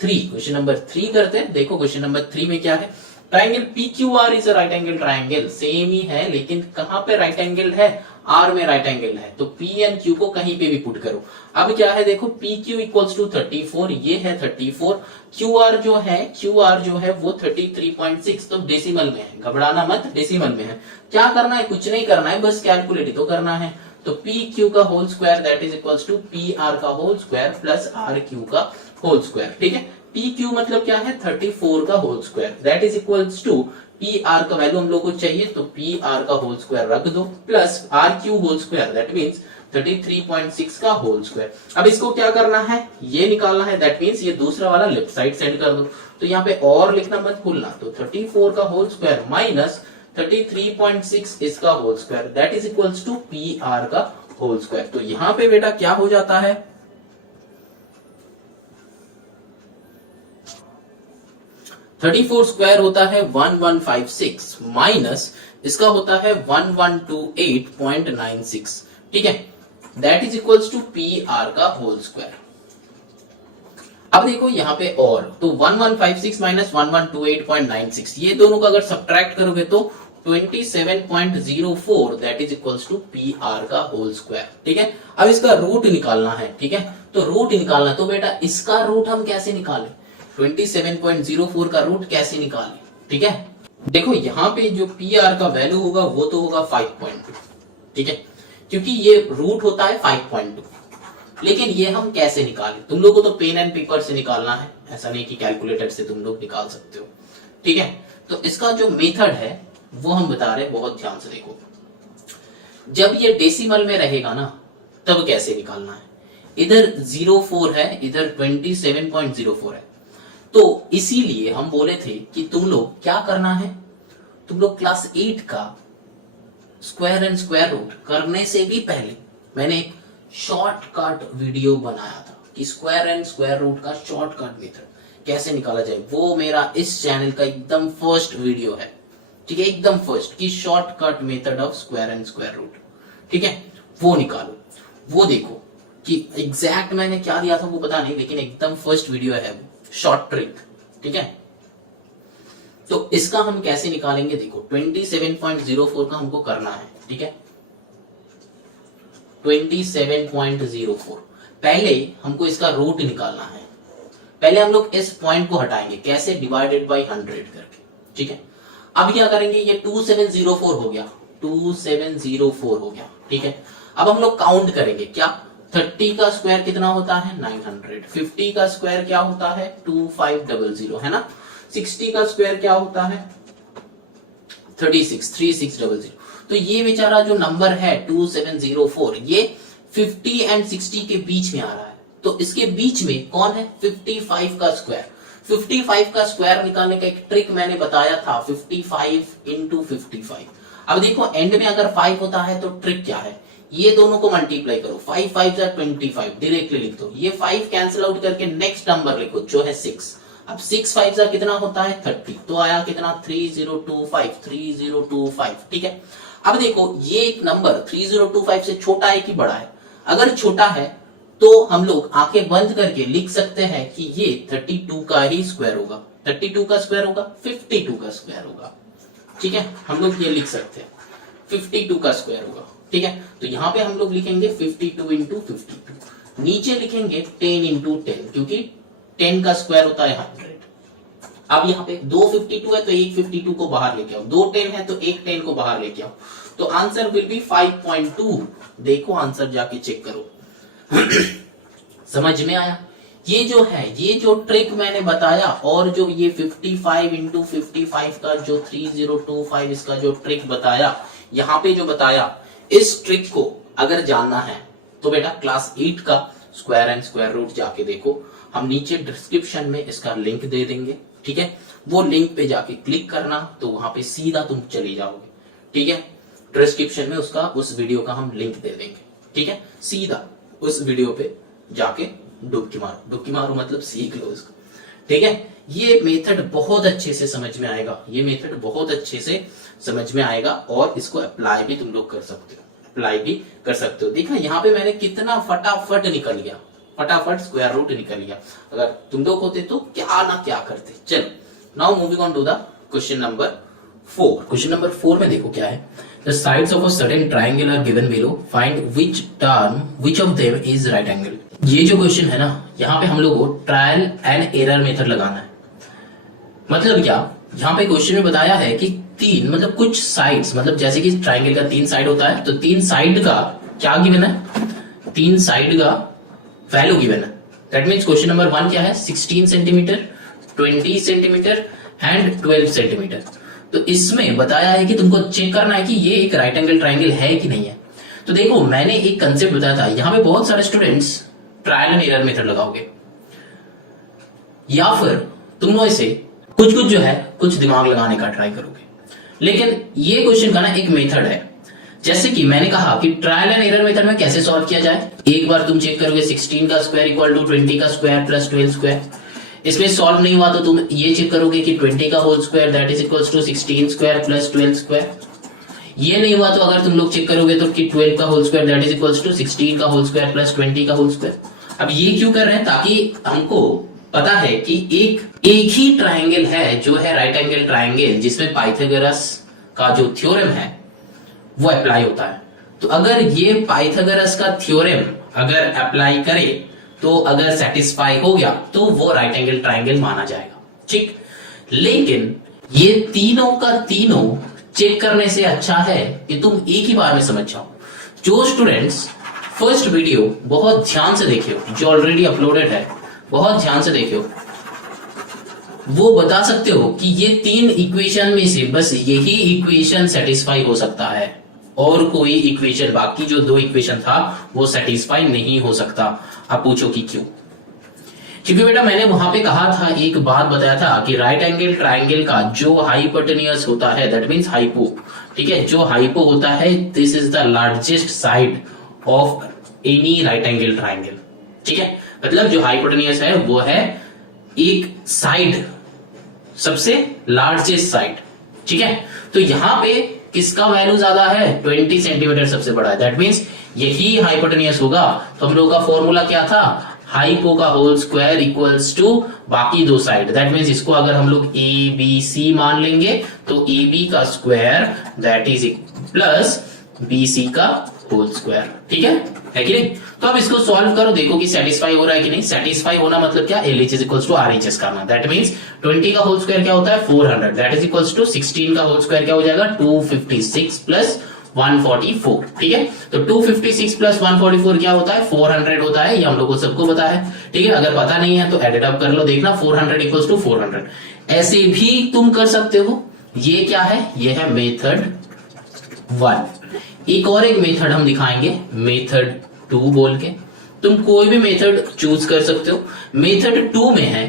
3। Question number 3 करते हैं। देखो क्वेश्चन नंबर 3 में क्या है, triangle PQR is a right angle triangle. Same ही है लेकिन कहां पे राइट एंगल है, R में राइट एंगल है, तो P एंड Q को कहीं पे भी पुट करो। अब क्या है देखो PQ इक्वल्स टू 34, ये है 34, QR जो है वो 33.6, तो डेसिमल में है, घबराना मत, डेसिमल में है। क्या करना है, कुछ नहीं करना है, बस कैलकुलेट ही तो करना है। तो PQ का whole square that is equals to PR का होल स्क्वायर प्लस RQ का होल स्क्वायर, ठीक है। PQ मतलब क्या है 34 का whole square that is equals to PR का वैल्यू हम लोग को चाहिए, तो PR का होल स्क्वायर रख दो plus RQ whole square that means 33.6 का होल स्क्वायर। अब इसको क्या करना है, ये निकालना है, दैट मींस ये दूसरा वाला लेफ्ट साइड सेंड कर दो। तो यहाँ पे और लिखना मत भूलना, तो 34 का होल स्क्वायर माइनस 33.6 इसका whole square that is equals to PR का होल स्क्वायर। तो यहाँ पे बेटा क्या हो जाता है, 34 स्क्वायर होता है 1156 माइनस इसका होता है 1128.96, ठीक है, that is equals to PR का होल स्क्वायर। अब देखो यहाँ पे और, तो 1156 माइनस 1128.96, ये दोनों का अगर सब्ट्रैक्ट करोगे तो 27.04 that is equals to PR का होल स्क्वायर, ठीक है। अब इसका रूट निकालना है, ठीक है, तो रूट निकालना, तो बेटा इसका रूट हम कैसे निकालें, 27.04 का रूट कैसे निकालें, ठीक है। देखो यहाँ पे जो PR का वैल्यू होगा वो तो होगा 5.2, ठीक है, क्योंकि ये रूट होता है 5.2। लेकिन ये हम कैसे निकालें, तुम लोगों को तो पेन एंड पेपर से निकालना है, ऐसा नहीं कि कैलकुलेटर से तुम लोग निकाल सकते हो, ठीक है। तो इसका जो मेथड है वो हम बता रहे हैं, बहुत ध्यान से देखो। जब ये डेसिमल में रहेगा ना तब कैसे निकालना है, इधर 04 है, इधर 27.04 है, तो इसीलिए हम बोले थे कि तुम लोग क्या करना है, तुम लोग क्लास 8 का स्क्वायर एंड स्क्वायर रूट करने से भी पहले मैंने एक शॉर्टकट वीडियो बनाया था कि स्क्वायर एंड स्क्वायर रूट का शॉर्टकट मेथड कैसे निकाला जाए। वो मेरा इस चैनल का एकदम फर्स्ट वीडियो है, ठीक है, एकदम फर्स्ट, कि shortcut method of square and square root, ठीक है, वो निकालो, वो देखो कि एग्जैक्ट मैंने क्या दिया था वो पता नहीं, लेकिन एकदम फर्स्ट वीडियो है वो, शॉर्ट ट्रिक, ठीक है। तो इसका हम कैसे निकालेंगे, देखो 27.04 का हमको करना है, ठीक है, 27.04। पहले हमको इसका रूट निकालना है, पहले हम लोग इस पॉइंट को हटाएंगे, कैसे, डिवाइडेड बाय 100 करके, ठीक है। अब क्या करेंगे, ये 2704 हो गया, 2704 हो गया। ठीक है, अब हम लोग काउंट करेंगे क्या, 30 का स्क्वायर कितना होता है 900, 50 का स्क्वायर क्या होता है 2500 है ना, 60 का स्क्वायर क्या होता है 3600। तो ये बेचारा जो नंबर है 2704 ये 50 एंड 60 के बीच में आ रहा है। तो इसके बीच में कौन है 55 का स्क्वायर। 55 का स्क्वायर निकालने का एक ट्रिक मैंने बताया था, 55 इंटू 55। अब देखो एंड में अगर 5 होता है तो ट्रिक क्या है, ये दोनों को मल्टीप्लाई करो, 5 5 25 डायरेक्टली लिख दो, ये 5 कैंसिल आउट करके नेक्स्ट नंबर लिखो जो है 6। अब 6 5 का कितना होता है 30, तो आया कितना 3025। ठीक है, अब देखो ये एक नंबर 3025 से छोटा है कि बड़ा है, अगर छोटा है तो हम लोग आंखें बंद करके लिख सकते हैं कि ये 32 का ही स्क्वायर होगा, 32 का स्क्वायर होगा 52 का स्क्वायर होगा। ठीक है, हम लोग ये लिख सकते हैं 52 का स्क्वायर होगा। ठीक है, तो यहां पे हम लोग लिखेंगे 52 इंटू 52, नीचे लिखेंगे 10 इंटू 10 क्योंकि 10 का स्क्वायर होता है 100। अब यहाँ पे 2 52 है तो एक 52 को बाहर लेके आओ, 2 10 है तो एक 10 को बाहर लेके आओ, तो आंसर विल बी 5.2। देखो आंसर जाके चेक करो। समझ में आया, ये जो है ये जो ट्रिक मैंने बताया और जो ये 55 इंटू 55 का जो 3025 इसका जो ट्रिक बताया, यहाँ पे जो बताया, इस ट्रिक को अगर जानना है तो बेटा क्लास 8 का स्क्वायर एंड स्क्वायर रूट जाके देखो, हम नीचे डिस्क्रिप्शन में इसका लिंक दे देंगे। ठीक है, वो लिंक पे जाके क्लिक करना तो वहां पे सीधा तुम चले जाओगे। ठीक है, डिस्क्रिप्शन में उसका उस वीडियो का हम लिंक दे देंगे। ठीक है, सीधा उस वीडियो पे जाके डुबकी मारो मतलब सीख लो इसको। ठीक है, ये मेथड बहुत अच्छे से समझ में आएगा, ये मेथड बहुत अच्छे से समझ में आएगा और इसको अप्लाई भी तुम लोग कर सकते हो, देखा यहाँ पे मैंने कितना फटाफट निकल गया, फटाफट स्क्वायर रूट निकल गया। अगर तुम लोग होते तो क्या ना क्या करते। चलो now moving on to the question number 4। Question number 4 में देखो क्या है, the sides of a certain triangle are given below, find which of them is right angle। ये जो क्वेश्चन है ना, यहाँ पे हम लोग को ट्रायल एंड एरर मेथड लगाना है। मतलब क्या, यहाँ पे क्वेश्चन में बताया है कि तीन मतलब कुछ साइड्स, मतलब जैसे कि ट्रायंगल का 3 साइड होता है तो 3 साइड का क्या गिवन है, 3 साइड का वैल्यू गिवन है। दैट मीन्स क्वेश्चन नंबर 1 क्या है 16 सेंटीमीटर, 20 सेंटीमीटर एंड 12 सेंटीमीटर। तो इसमें बताया है कि तुमको चेक करना है कि ये एक राइट एंगल ट्रायंगल है कि नहीं है। तो देखो मैंने एक कंसेप्ट बताया था, यहाँ पे बहुत सारे students trial and error method लगाओगे या फिर तुम लोग से कुछ जो है कुछ दिमाग लगाने का ट्राई करोगे। लेकिन ये क्वेश्चन का ना एक मेथड है, जैसे कि मैंने कहा कि ट्रायल एंड एरर मेथड में कैसे सॉल्व किया जाए। एक बार तुम चेक करोगे 16 का स्क्वायर इक्वल टू 20 का स्क्वायर प्लस 12 स्क्वायर, इसमें सॉल्व नहीं हुआ तो तुम ये चेक करोगे कि 20 का whole square that is equal to 16 square plus 12 square. ये नहीं हुआ तो अगर तुम लोग चेक करोगे तो कि 12 का whole square that is equal to 16 का होल स्क्वायर प्लस 20 का होल स्क्वायर। अब ये क्यों कर रहे हैं, ताकि हमको पता है कि एक ही ट्रायंगल है जो है राइट एंगल ट्रायंगल, जिसमें पाइथागोरस का जो थ्योरम है वो अप्लाई होता है। तो अगर ये पाइथागोरस का थ्योरम अगर अप्लाई करे तो अगर सेटिस्फाई हो गया तो वो राइट एंगल ट्रायंगल माना जाएगा। ठीक, लेकिन ये तीनों का तीनों चेक करने से अच्छा है कि तुम एक ही बार में समझ जाओ। जो स्टूडेंट्स फर्स्ट वीडियो बहुत ध्यान से देखियो, जो ऑलरेडी अपलोडेड है बहुत ध्यान से देखियो, वो बता सकते हो कि ये 3 इक्वेशन में से बस यही इक्वेशन सेटिस्फाई हो सकता है और कोई इक्वेशन, बाकी जो 2 इक्वेशन था वो सेटिस्फाई नहीं हो सकता। आप पूछो कि क्यों? क्योंकि बेटा मैंने वहां पे कहा था, एक बात बताया था कि राइट एंगल ट्रायंगल का जो हाइपोटेन्यूज होता है दैट मींस हाइपो, ठीक है, जो हाइपो होता है this is the largest side of any right angle triangle. ठीक है, मतलब जो हाइपोटेन्यूज है वो है एक साइड, सबसे लार्जेस्ट साइड। ठीक है, तो यहां पे किसका वैल्यू ज्यादा है 20 सेंटीमीटर सबसे बड़ा है, दैट मींस यही हाइपोटेन्यूज होगा। तो हम लोगों का फॉर्मूला क्या था, हाइपो का होल स्क्वायर इक्वल्स टू बाकी 2 साइड, दैट मींस इसको अगर हम लोग ए बी सी मान लेंगे तो ए बी का square that is plus B C का होल स्क्वायर। ठीक है कि नहीं? तो अब इसको सॉल्व करो, देखो कि सेटिस्फाई हो रहा है कि नहीं। सेटिस्फाई होना मतलब क्या, LHS इक्वल्स टू RHS करना, दैट मींस 20 का होल स्क्वायर क्या होता है 400, दैट इज इक्वल्स टू 16 का होल स्क्वायर क्या हो जाएगा 256 प्लस 144, ठीक है। तो 256 प्लस 144 क्या होता है, 400 होता है। ये हम लोग को सबको पता है, ठीक है। अगर पता नहीं है तो एडिट अप कर लो, देखना 400 इक्वल्स टू 400। ऐसे भी तुम कर सकते हो। ये क्या है, ये है मेथड 1। एक मेथड हम दिखाएंगे मेथड 2 बोल के। तुम कोई भी मेथड चूज कर सकते हो। मेथड 2 में है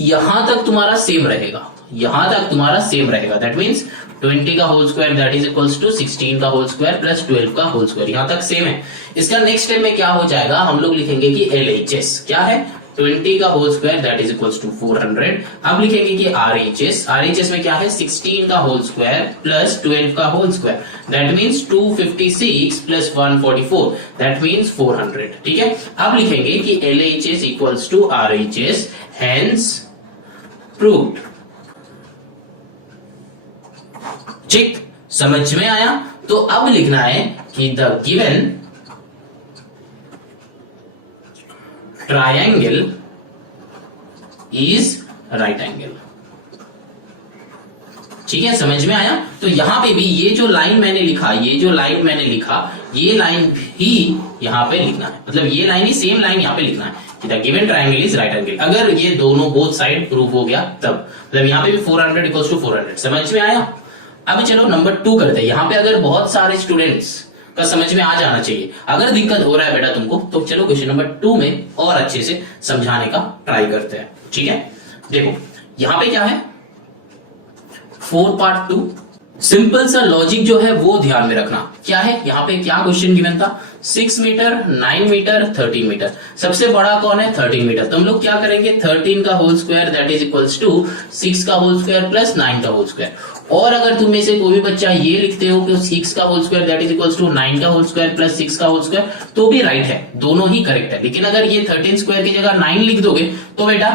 यहां तक तुम्हारा सेम रहेगा, यहां तक तुम्हारा सेम रहेगा। दैट मीन्स 20 का whole square that is equals to 16 का होल स्क्वायर प्लस 12 का होल स्क्वायर, यहां तक सेम है। इसका नेक्स्ट स्टेप में क्या हो जाएगा, हम लोग लिखेंगे कि LHS क्या है, 20 का whole square that is equals to 400। अब लिखेंगे कि RHS में क्या है, 16 का होल स्क्वायर प्लस 12 का whole square that means 256 plus 144 that means 400, ठीक है। अब लिखेंगे कि LHS equals to RHS, hence proved. ठीक, समझ में आया। तो अब लिखना है कि the given triangle is right angle. ठीक है, समझ में आया। तो यहां पे भी ये जो लाइन मैंने लिखा, ये जो लाइन मैंने लिखा, ये लाइन भी यहां पे लिखना है। मतलब ये लाइन ही सेम लाइन यहां पे लिखना है कि the given triangle is right angle. अगर ये दोनों बोथ साइड प्रूव हो गया तब, मतलब यहां पे भी 400 इक्वल्स टू 400। समझ में आया। अब चलो नंबर 2 करते हैं। यहां पे अगर बहुत सारे स्टूडेंट्स का समझ में आ जाना चाहिए। अगर दिक्कत हो रहा है बेटा तुमको, तो चलो क्वेश्चन नंबर 2 में और अच्छे से समझाने का ट्राई करते हैं, ठीक है। देखो यहां पे क्या है, 4 पार्ट 2। सिंपल सा लॉजिक जो है वो ध्यान में रखना। क्या है यहाँ पे, क्या क्वेश्चन गिवन था, 6 मीटर, 9 मीटर, 13 मीटर। सबसे बड़ा कौन है, 13 मीटर। तो हम लोग क्या करेंगे, 13 का whole square that is equals to 6 का होल स्क्वायर प्लस 9 का होल स्क्वायर। और अगर तुम में से कोई भी बच्चा ये लिखते हो कि 6 का whole square that is equals to 9 का होल स्क्वायर प्लस 6 का होल स्क्वायर, तो भी राइट है, दोनों ही करेक्ट है। लेकिन अगर ये 13 स्क्वायर की जगह 9 लिख दोगे तो बेटा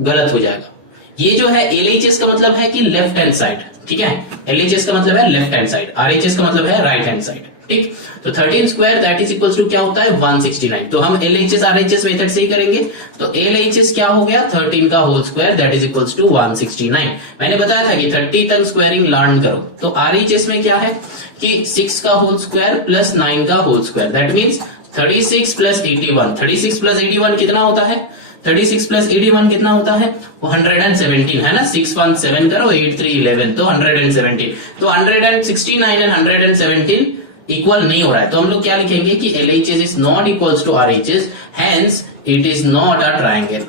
गलत हो जाएगा। ये जो है LHS का मतलब है कि लेफ्ट हैंड साइड, ठीक है। LHS का मतलब है लेफ्ट हैंड साइड, RHS का मतलब है राइट हैंड साइड, ठीक। तो 13 square that is equals to क्या होता है, 169। तो हम LHS RHS मेथड से ही करेंगे। तो LHS क्या हो गया, 13 का whole square that is equals to 169। मैंने बताया था कि 30 तक स्क्वायरिंग लर्न करो। तो RHS में क्या है कि 6 का होल स्क्वायर प्लस 9 का whole square that means 36 plus 81। 36 plus 81 कितना होता है, 36 प्लस 81 कितना होता है, वो 117 है ना। 617 करो 8311 तो 117। तो 169 एंड 117 इक्वल नहीं हो रहा है। तो हम लोग क्या लिखेंगे कि LHS is not equals to RHS, hence it is not a triangle.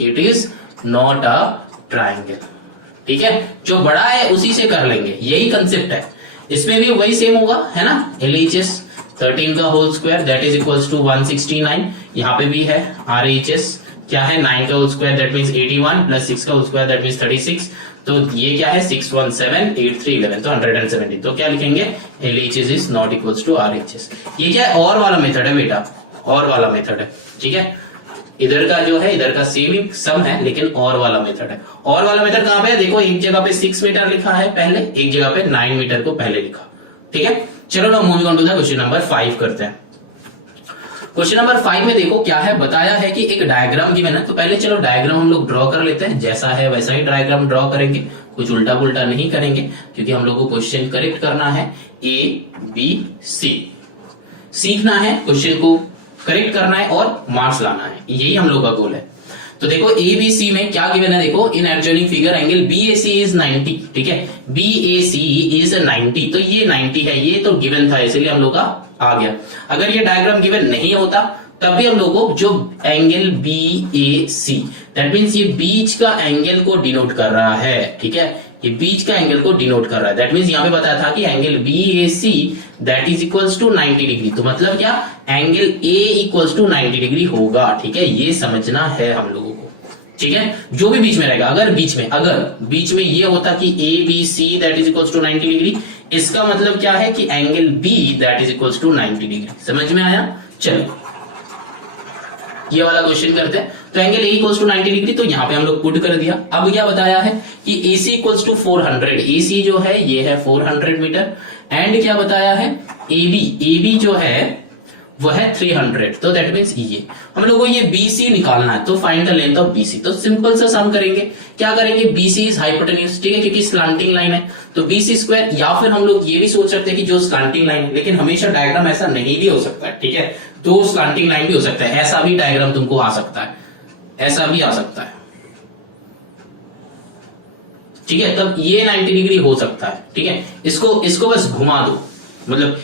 It is not a triangle, ठीक है। जो बड़ा है उसी से कर लेंगे, यही कंसेप्ट है। इसमें भी वही सेम होगा, है ना। LHS 13 का whole square that is equals to 169। यहाँ पे भी है RHS क्या है, 9 का whole square that means 81 plus 6 का होल स्क्वायर दैट मीन्स 36। तो ये क्या है, 617 8311 तो 117। तो क्या लिखेंगे, LHS is not equals to RHS। ये क्या है, और वाला मेथड है बेटा, और वाला मेथड है, ठीक है। इधर का जो है, इधर का सेम ही सम है, लेकिन और वाला मेथड है। और वाला मेथड कहां पे है, देखो एक जगह पे 6 मीटर लिखा है पहले, एक जगह पे 9 मीटर को पहले लिखा, ठीक है। चलो ना moving on to the question number 5 करते हैं। क्वेश्चन नंबर 5 में देखो क्या है, बताया है कि एक डायग्राम गिवन है। तो पहले चलो डायग्राम हम लोग ड्रॉ कर लेते हैं, जैसा है वैसा ही डायग्राम ड्रॉ करेंगे, कुछ उल्टा पुल्टा नहीं करेंगे, क्योंकि हम लोग को क्वेश्चन करेक्ट करना है। ABC सीखना है, क्वेश्चन को करेक्ट करना है और मार्क्स लाना है, यही हम लोग का गोल है। तो देखो ABC में क्या गिवन है, देखो in ergonomic figure angle BAC is 90, ठीक है। BAC इज 90, तो ये 90 है, ये तो गिवन था इसलिए हम लोग का आ गया। अगर ये डायग्राम गिवन नहीं होता तब भी हम लोग को जो एंगल BAC दैट मीन्स ये बीच का एंगल को डिनोट कर रहा है, ठीक है। ये बीच का एंगल को डिनोट कर रहा है। दैट मीन्स यहाँ पे बताया था कि angle BAC that is equals to 90 degree. तो मतलब क्या, angle A equals to 90 degree होगा, ठीक है। ये समझना है हम लोगों को, ठीक है। जो भी बीच में रहेगा, अगर बीच में ये होता कि ABC that is equals to 90 degree, इसका मतलब क्या है कि angle B that is equals to 90 degree. समझ में आया। चलो ये वाला क्वेश्चन करते हैं। तो angle A equals to 90 degree, तो यहाँ पे हम लोग पुट कर दिया। अब क्या बताया है कि AC इक्वल्स टू 400, AC जो है ये है 400 मीटर। एंड क्या बताया है, AB जो है वो है 300, तो दैट मीन्स ये हम लोग को ये BC निकालना है, तो find the length of BC। तो सिंपल सा सम करेंगे, क्या करेंगे, BC इज हाइपोटेन्यूज, ठीक है, क्योंकि स्लांटिंग लाइन है, तो BC स्क्वायर, या फिर हम लोग ये भी सोच सकते हैं कि जो स्लांटिंग लाइन है, लेकिन हमेशा डायग्राम ऐसा नहीं भी हो सकता है, ठीक है, तो स्लांटिंग लाइन भी हो सकता है, ऐसा भी डायग्राम तुमको आ सकता है, ऐसा भी आ सकता है, ठीक है, तब ये 90 डिग्री हो सकता है, ठीक है, इसको बस घुमा दो, मतलब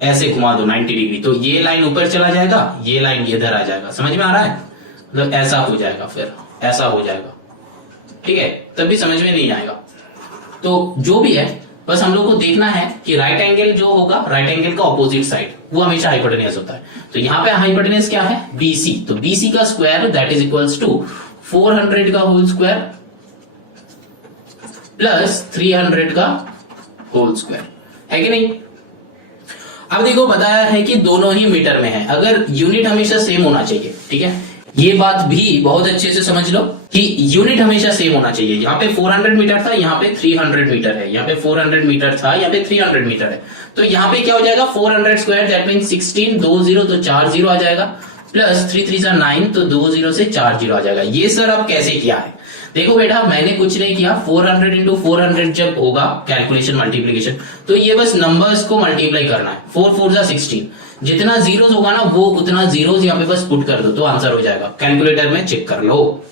ऐसे घुमा दो 90 डिग्री, तो ये लाइन ऊपर चला जाएगा, ये लाइन इधर आ जाएगा, समझ में आ रहा है, मतलब ऐसा हो जाएगा, फिर ऐसा हो जाएगा, ठीक है, तब भी समझ में नहीं आएगा। तो जो भी है, बस हम लोग को देखना है कि राइट एंगल जो होगा, राइट एंगल का ऑपोजिट साइड वो हमेशा हाइपोटेन्यूज होता है, तो यहाँ पे हाइपोटेन्यूज क्या है, BC, तो BC का square that is equals to 400 का होल स्क्वायर प्लस 300 का होल स्क्वायर, है कि नहीं। अब देखो बताया है कि दोनों ही मीटर में है, अगर यूनिट हमेशा सेम होना चाहिए, ठीक है, ये बात भी बहुत अच्छे से समझ लो कि यूनिट हमेशा सेम होना चाहिए। यहाँ पे 400 मीटर था, यहाँ पे 300 मीटर है, यहाँ पे 400 मीटर था, यहाँ पे 300 मीटर है, तो यहाँ पे क्या हो जाएगा 400 स्क्वायर दैट मीन 16, 2 0 तो 4 0 आ जाएगा, प्लस 3 3 9 तो 2 0 से 4 0 आ जाएगा। ये सर अब कैसे किया है, देखो बेटा मैंने कुछ नहीं किया, 400 इंटू 400 जब होगा कैलकुलेशन मल्टीप्लीकेशन, तो ये बस नंबर्स को मल्टीप्लाई करना है, 4 4 जा 16, जितना जीरोस होगा ना वो उतना जीरोस यहाँ पे बस पुट कर दो तो आंसर हो जाएगा, कैलकुलेटर में चेक कर लो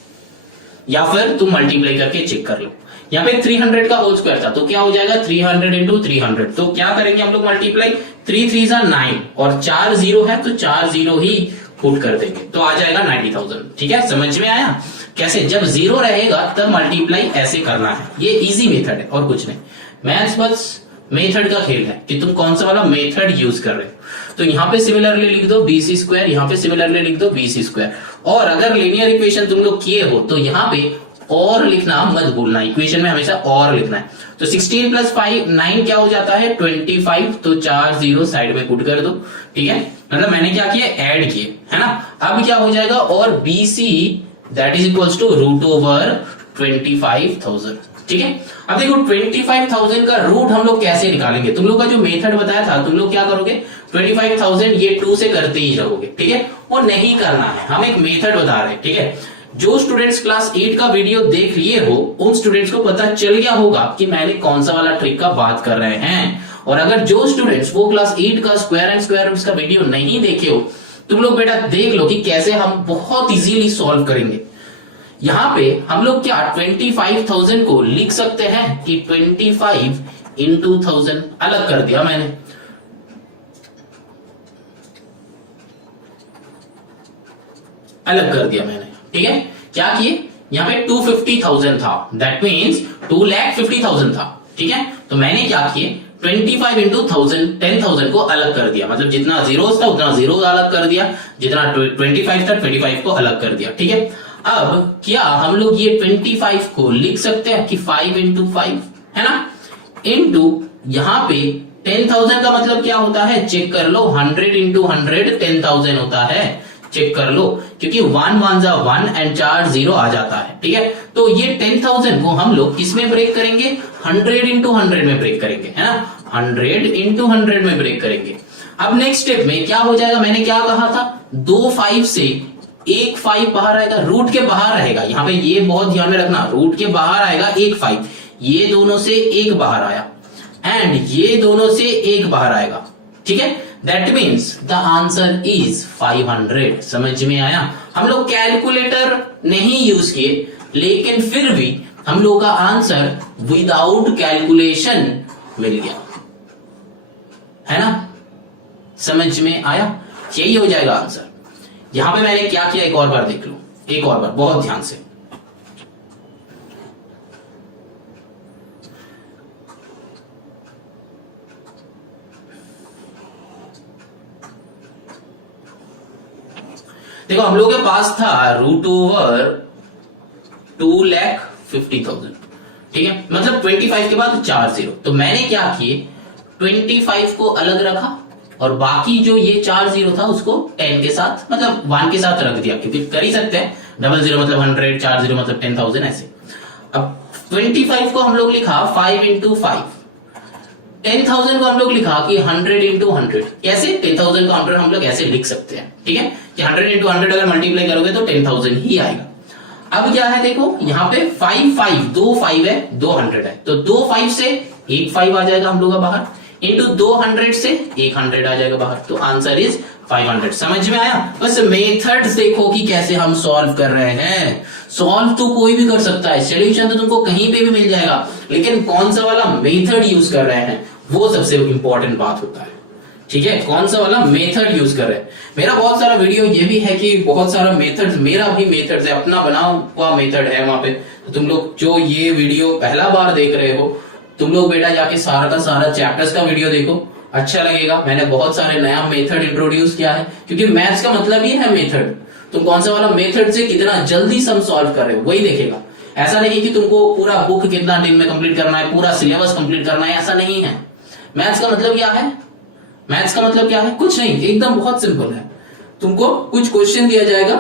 या फिर तुम मल्टीप्लाई करके चेक कर लो। यहाँ पे 300 का होल स्क्वायर था, तो क्या हो जाएगा 300 इंटू 300, तो क्या करेंगे हम लोग मल्टीप्लाई, 3 3 जा 9 और 4 0 है तो 4 0 ही पुट कर देंगे, तो आ जाएगा 90,000, ठीक है, समझ में आया कैसे, जब जीरो रहेगा तब मल्टीप्लाई ऐसे करना है, ये इजी मेथड है और कुछ नहीं, मैथ्स बस मेथड का खेल है कि तुम कौन सा वाला मेथड यूज कर रहे हो। तो यहाँ पे सिमिलरली लिख दो BC स्क्वायर, यहाँ पे सिमिलरली लिख दो BC स्क्वायर, और अगर लीनियर इक्वेशन तुम लोग किए हो तो यहाँ पे और लिखना मत भूलना, इक्वेशन में हमेशा और लिखना है। तो 16 प्लस 5 9 क्या हो जाता है 25, तो 4 0 साइड में पुट कर दो, ठीक है, मतलब मैंने क्या किया ऐड किए, है ना। अब क्या हो जाएगा, और BC that is equals to root over 25,000, ठीक है। अब देखो 25,000 का रूट हम लोग कैसे निकालेंगे, तुम लोग का जो मेथड बताया था, तुम लोग क्या करोगे 25,000 ये 2 से करते ही रहोगे, ठीक है, वो नहीं करना है, हम एक मेथड बता रहे हैं, ठीक है। जो स्टूडेंट्स क्लास 8 का वीडियो देख लिए हो उन स्टूडेंट्स को पता चल गया होगा कि मैंने कौन सा वाला ट्रिक का बात कर रहे हैं, और अगर जो स्टूडेंट्स वो क्लास 8 का स्क्वायर एंड स्क्वायर रूट्स का वीडियो नहीं देखे हो, तुम लोग बेटा देख लो कि कैसे हम बहुत इजीली सॉल्व करेंगे। यहां पे हम लोग क्या 25,000 को लिख सकते हैं कि 25 इंटू 1000, अलग कर दिया मैंने, अलग कर दिया मैंने, ठीक है, क्या किए यहाँ पे 250,000 था, दैट मीन्स 2,50,000 था, ठीक है, तो मैंने क्या किए 25 इंटू 10,000 को अलग कर दिया, मतलब जितना जीरोस था उतना जीरो अलग कर दिया, जितना 25 था 25 को अलग कर दिया, ठीक है। अब क्या हम लोग ये 25 को लिख सकते हैं कि 5 इंटू 5 है ना, इंटू यहाँ पे 10,000 का मतलब क्या होता है चेक कर लो, 100 इंटू 100 10,000 होता है, चेक कर लो, क्योंकि 1 1 जा 1 एंड 4 0 आ जाता है, ठीक है। तो ये 10,000 को हम लोग किसमें ब्रेक करेंगे 100 इंटू 100 में ब्रेक करेंगे, है ना, 100 इंटू 100 में ब्रेक करेंगे। अब नेक्स्ट स्टेप में क्या हो जाएगा, मैंने क्या कहा था 2 5 से एक 5 बाहर आएगा, रूट के बाहर रहेगा, यहाँ पे ये बहुत ध्यान में रखना, रूट के बाहर आएगा एक 5, ये दोनों से एक बाहर आया एंड ये दोनों से एक बाहर आएगा, ठीक है, that means the answer is 500। समझ में आया, हम लोग कैलकुलेटर नहीं यूज किए लेकिन फिर भी हम लोग का आंसर विदाउट कैलकुलेशन मिल गया, है ना, समझ में आया, यही हो जाएगा आंसर। यहां पे मैंने क्या किया एक और बार देख लो, एक और बार बहुत ध्यान से, देखो हम लोग के पास था रूट ओवर 2,50,000, ठीक है, मतलब 25 के बाद 4 0, तो मैंने क्या किए 25 को अलग रखा और बाकी जो ये 4 0 था उसको 10 के साथ मतलब 1 के साथ रख दिया, क्योंकि कर ही सकते हैं, 00 मतलब 100, 4 0 मतलब 10,000 ऐसे। अब 25 को हम लोग लिखा 5 इंटू 5 10,000 को हम लोग लिखा कि 100 इंटू 100, कैसे 10,000 को 100 हम लोग ऐसे लिख सकते हैं, ठीक है, कि 100 इंटू 100 अगर मल्टीप्लाई करोगे तो 10,000 ही आएगा। अब क्या है देखो यहाँ पे 5 दो 5 है, 200 है, तो 2 5 से एक 5 आ जाएगा हम लोग का बाहर, इंटू 200 से 100 आ जाएगा बाहर, तो आंसर इज 500। समझ में आया? बस मेथड्स देखो कि कैसे हम सॉल्व कर रहे हैं। सॉल्व तो कोई भी कर सकता है, सोल्यूशन तो तुमको कहीं पे भी मिल जाएगा, लेकिन कौन सा वाला मेथड यूज कर रहे हैं वो सबसे इंपॉर्टेंट बात होता है, ठीक है, कौन सा वाला मेथड यूज कर रहे हैं। मेरा बहुत सारा वीडियो ये भी है कि बहुत सारा मेथड, मेरा भी मेथड है, अपना बना हुआ मेथड है वहां पे, तो तुम लोग जो ये वीडियो पहला बार देख रहे हो, तुम लोग बेटा जाके सारा का सारा चैप्टर्स का वीडियो देखो, अच्छा लगेगा। मैंने बहुत सारे नया मेथड इंट्रोड्यूस किया है, क्योंकि मैथ्स का मतलब ही है मेथड। तुम कौन सा वाला मेथड से कितना जल्दी सम सॉल्व कर रहे हो वही देखेगा। ऐसा नहीं कि तुमको पूरा बुक कितना दिन में कंप्लीट करना है, पूरा सिलेबस कंप्लीट करना है, ऐसा नहीं है। मैथ्स का मतलब क्या है? मैथ्स का मतलब क्या है? कुछ नहीं, एकदम बहुत सिंपल है। तुमको कुछ क्वेश्चन दिया जाएगा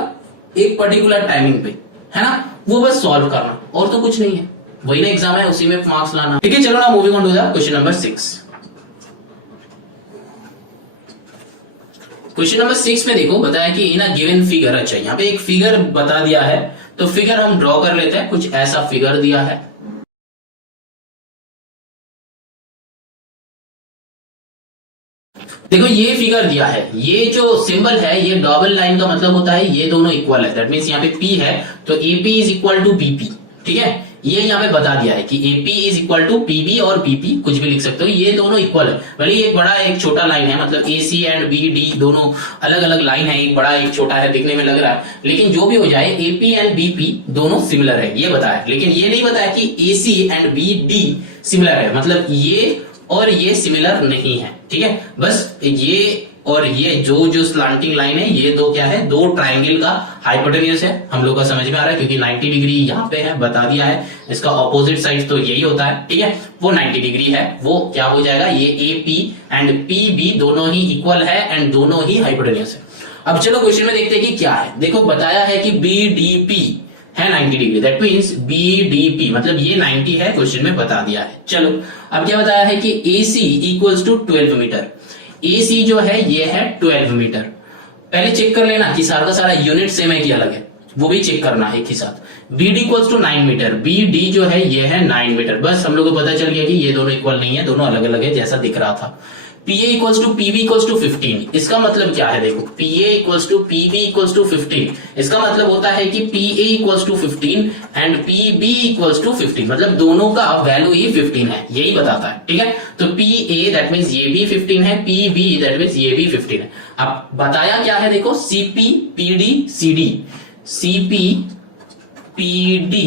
एक पर्टिकुलर टाइमिंग पे, है ना, वो बस सॉल्व करना, और तो कुछ नहीं है। वही ना एग्जाम है, उसी में मार्क्स लाना, ठीक है। चलो ना moving on to the question number 6। Question number 6 में देखो बताया कि इन अ गिवन फिगर, अच्छा यहाँ पे एक फिगर बता दिया है, तो फिगर हम ड्रॉ कर लेते हैं। कुछ ऐसा फिगर दिया है, देखो ये फिगर दिया है, ये जो सिंबल है ये डबल लाइन का मतलब होता है ये दोनों इक्वल है, दैट मींस यहाँ पे P है तो AP is equal to BP, ठीक है। ये यहाँ पे बता दिया है कि AP is equal to PB और BP, कुछ भी लिख सकते हो, ये दोनों इक्वल है। भले एक बड़ा एक छोटा लाइन है, मतलब AC एंड BD दोनों अलग अलग लाइन है, एक बड़ा एक छोटा है, दिखने में लग रहा है, लेकिन जो भी हो जाए AP एंड BP दोनों सिमिलर है, ये बताया। लेकिन ये नहीं बताया कि AC एंड BD सिमिलर है, मतलब ये और ये सिमिलर नहीं है, ठीक है। बस ये और ये जो स्लांटिंग लाइन है, ये दो क्या है, दो ट्राइंगल का हाइपोटेन्यूज है, हम लोग का समझ में आ रहा है, क्योंकि 90 डिग्री यहाँ पे है, बता दिया है। इसका ऑपोजिट साइड तो यही होता है, ठीक है, वो 90 डिग्री है, वो क्या हो जाएगा, ये AP एंड PB दोनों ही इक्वल है एंड दोनों ही हाइपोटेन्यूज है। अब चलो क्वेश्चन में देखते हैं कि क्या है। देखो बताया है कि BDP है 90 डिग्री, दैट मींस BDP मतलब ये 90 है, क्वेश्चन में बता दिया है। चलो अब क्या बताया है कि AC equals to 12 metre, AC जो है ये है 12 मीटर। पहले चेक कर लेना कि सारा का सारा यूनिट सेम है कि अलग है, वो भी चेक करना है एक ही साथ। BD equals to 9 metre, BD जो है ये है 9 मीटर। बस हम लोग को पता चल गया कि ये दोनों इक्वल नहीं है, दोनों अलग अलग है जैसा दिख रहा था। PA equals to PB equals to 15, इसका मतलब क्या है, देखो PA equals to PB equals to 15, इसका मतलब होता है कि PA equals to 15 and PB equals to 15, मतलब दोनों का वैल्यू ही 15 है, यही बताता है, ठीक है। तो PA दैट मींस ये भी 15 है, PB दैट मींस ये भी 15 है। अब बताया क्या है, देखो CP PD CD, CP PD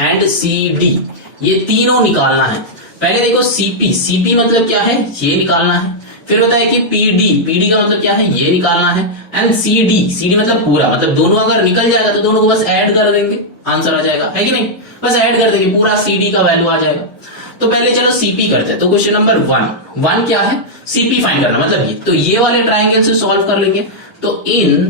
and CD ये तीनों निकालना है। पहले देखो CP मतलब क्या है, ये निकालना है। फिर होता है कि PD का मतलब क्या है, ये निकालना है। एंड CD मतलब पूरा, मतलब दोनों अगर निकल जाएगा तो दोनों को बस ऐड कर देंगे, आंसर आ जाएगा, है कि नहीं, बस ऐड कर देंगे, पूरा CD का वैल्यू आ जाएगा। तो पहले चलो CP करते हैं। तो क्वेश्चन नंबर 1 क्या है, CP फाइंड करना, मतलब ये, तो ये वाले ट्राइंगल से सॉल्व कर लेंगे। तो इन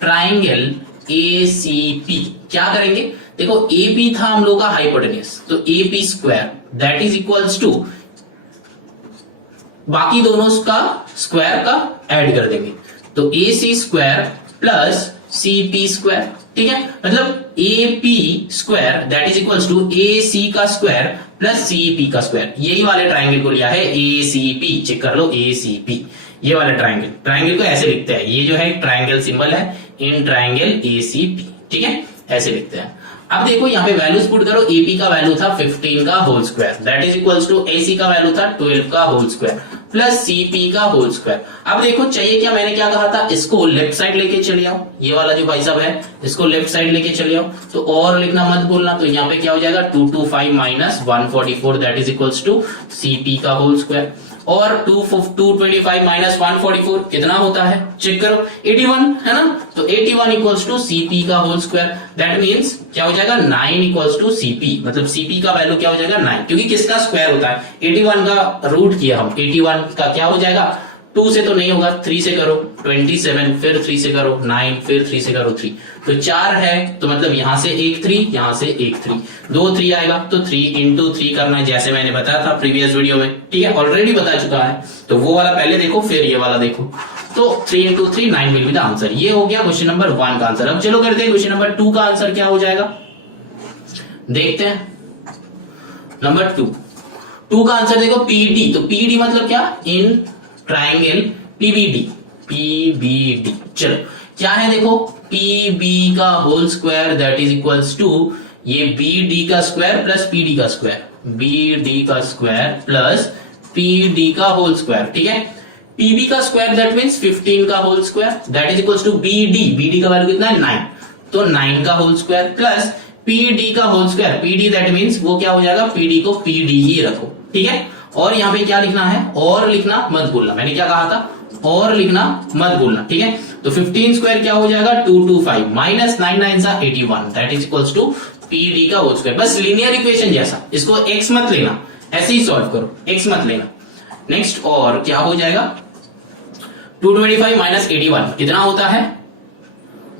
ट्राइंगल ACP क्या करेंगे, देखो AP था हम लोग का हाइपोटेन्यूज, तो AP square that is equals to बाकी दोनों का स्क्वायर का ऐड कर देंगे, तो AC square plus CP square, ठीक है, मतलब AP square that is equals to AC का स्क्वायर प्लस CP का स्क्वायर। यही वाले ट्राइंगल को लिया है ACP, चेक कर लो ACP, ये वाला ट्राइंगल को ऐसे लिखते हैं, ये जो है ट्राइंगल सिंबल है इन ट्राइंगल ACP, ठीक है, ऐसे लिखते हैं। अब देखो यहाँ पे वैल्यूज पुट करो, AP का वैल्यू था 15 का whole square that is equals to AC का वैल्यू था 12 का होल स्क्वायर प्लस CP का होल स्क्वायर। अब देखो चाहिए क्या, मैंने क्या कहा था, इसको लेफ्ट साइड लेके चले आओ, ये वाला जो भाई साहब है इसको लेफ्ट साइड लेके चले आओ, तो और लिखना मत भूलना। तो यहाँ पे क्या हो जाएगा 225 minus 144 that is equals to CP का होल स्क्वायर, और 225 माइनस 144 कितना होता है, चेक करो 81 है ना, तो 81 इक्वल्स टू CP का होल स्क्वायर, दैट मींस क्या हो जाएगा 9 इक्वल्स टू CP, मतलब CP का वैल्यू क्या हो जाएगा 9, क्योंकि किसका स्क्वायर होता है 81 का रूट किया हम, 81 का क्या हो जाएगा 2 से तो नहीं होगा, 3 से करो 27, फिर 3 से करो 9, फिर 3 से करो 3, तो 4 है, तो मतलब यहां से एक 3, यहां से एक 3, 2 3 आएगा, तो 3 इंटू 3 करना है जैसे मैंने बताया था प्रीवियस वीडियो में, ठीक है, ऑलरेडी बता चुका है, तो वो वाला पहले देखो फिर ये वाला देखो, तो 3 into 3 9 will be the answer. ये हो गया क्वेश्चन नंबर 1 का आंसर। अब चलो करते हैं क्वेश्चन नंबर 2 का आंसर क्या हो जाएगा, देखते हैं। नंबर 2 का आंसर देखो पीडी, तो पीडी मतलब क्या, इन ट्राइंगल पीबीडी, पीबीडी। चलो क्या है देखो, पीबी का whole square that is equals to ये बीडी का स्क्वायर प्लस पीडी का स्क्वायर, बीडी का स्क्वायर प्लस पीडी का होल स्क्वायर, ठीक है। पीबी का स्क्वायर दैट मींस 15 का whole square that is equals to BD, BD का वैल्यू कितना है 9, तो 9 का होल स्क्वायर प्लस पीडी का whole square, PD that means वो क्या हो जाएगा, पीडी को पीडी ही रखो, ठीक है। और यहाँ पे क्या लिखना है, और लिखना मत भूलना, मैंने क्या कहा था, और लिखना मत भूलना, ठीक है। तो 15 स्क्वायर क्या हो जाएगा 225 माइनस 9 9 सा 81 that is equals to PD का होल स्क्वायर। बस लीनियर इक्वेशन जैसा, इसको एक्स मत लेना, ऐसे ही सॉल्व करो, एक्स मत लेना। नेक्स्ट और क्या हो जाएगा, 225 माइनस 81 कितना होता है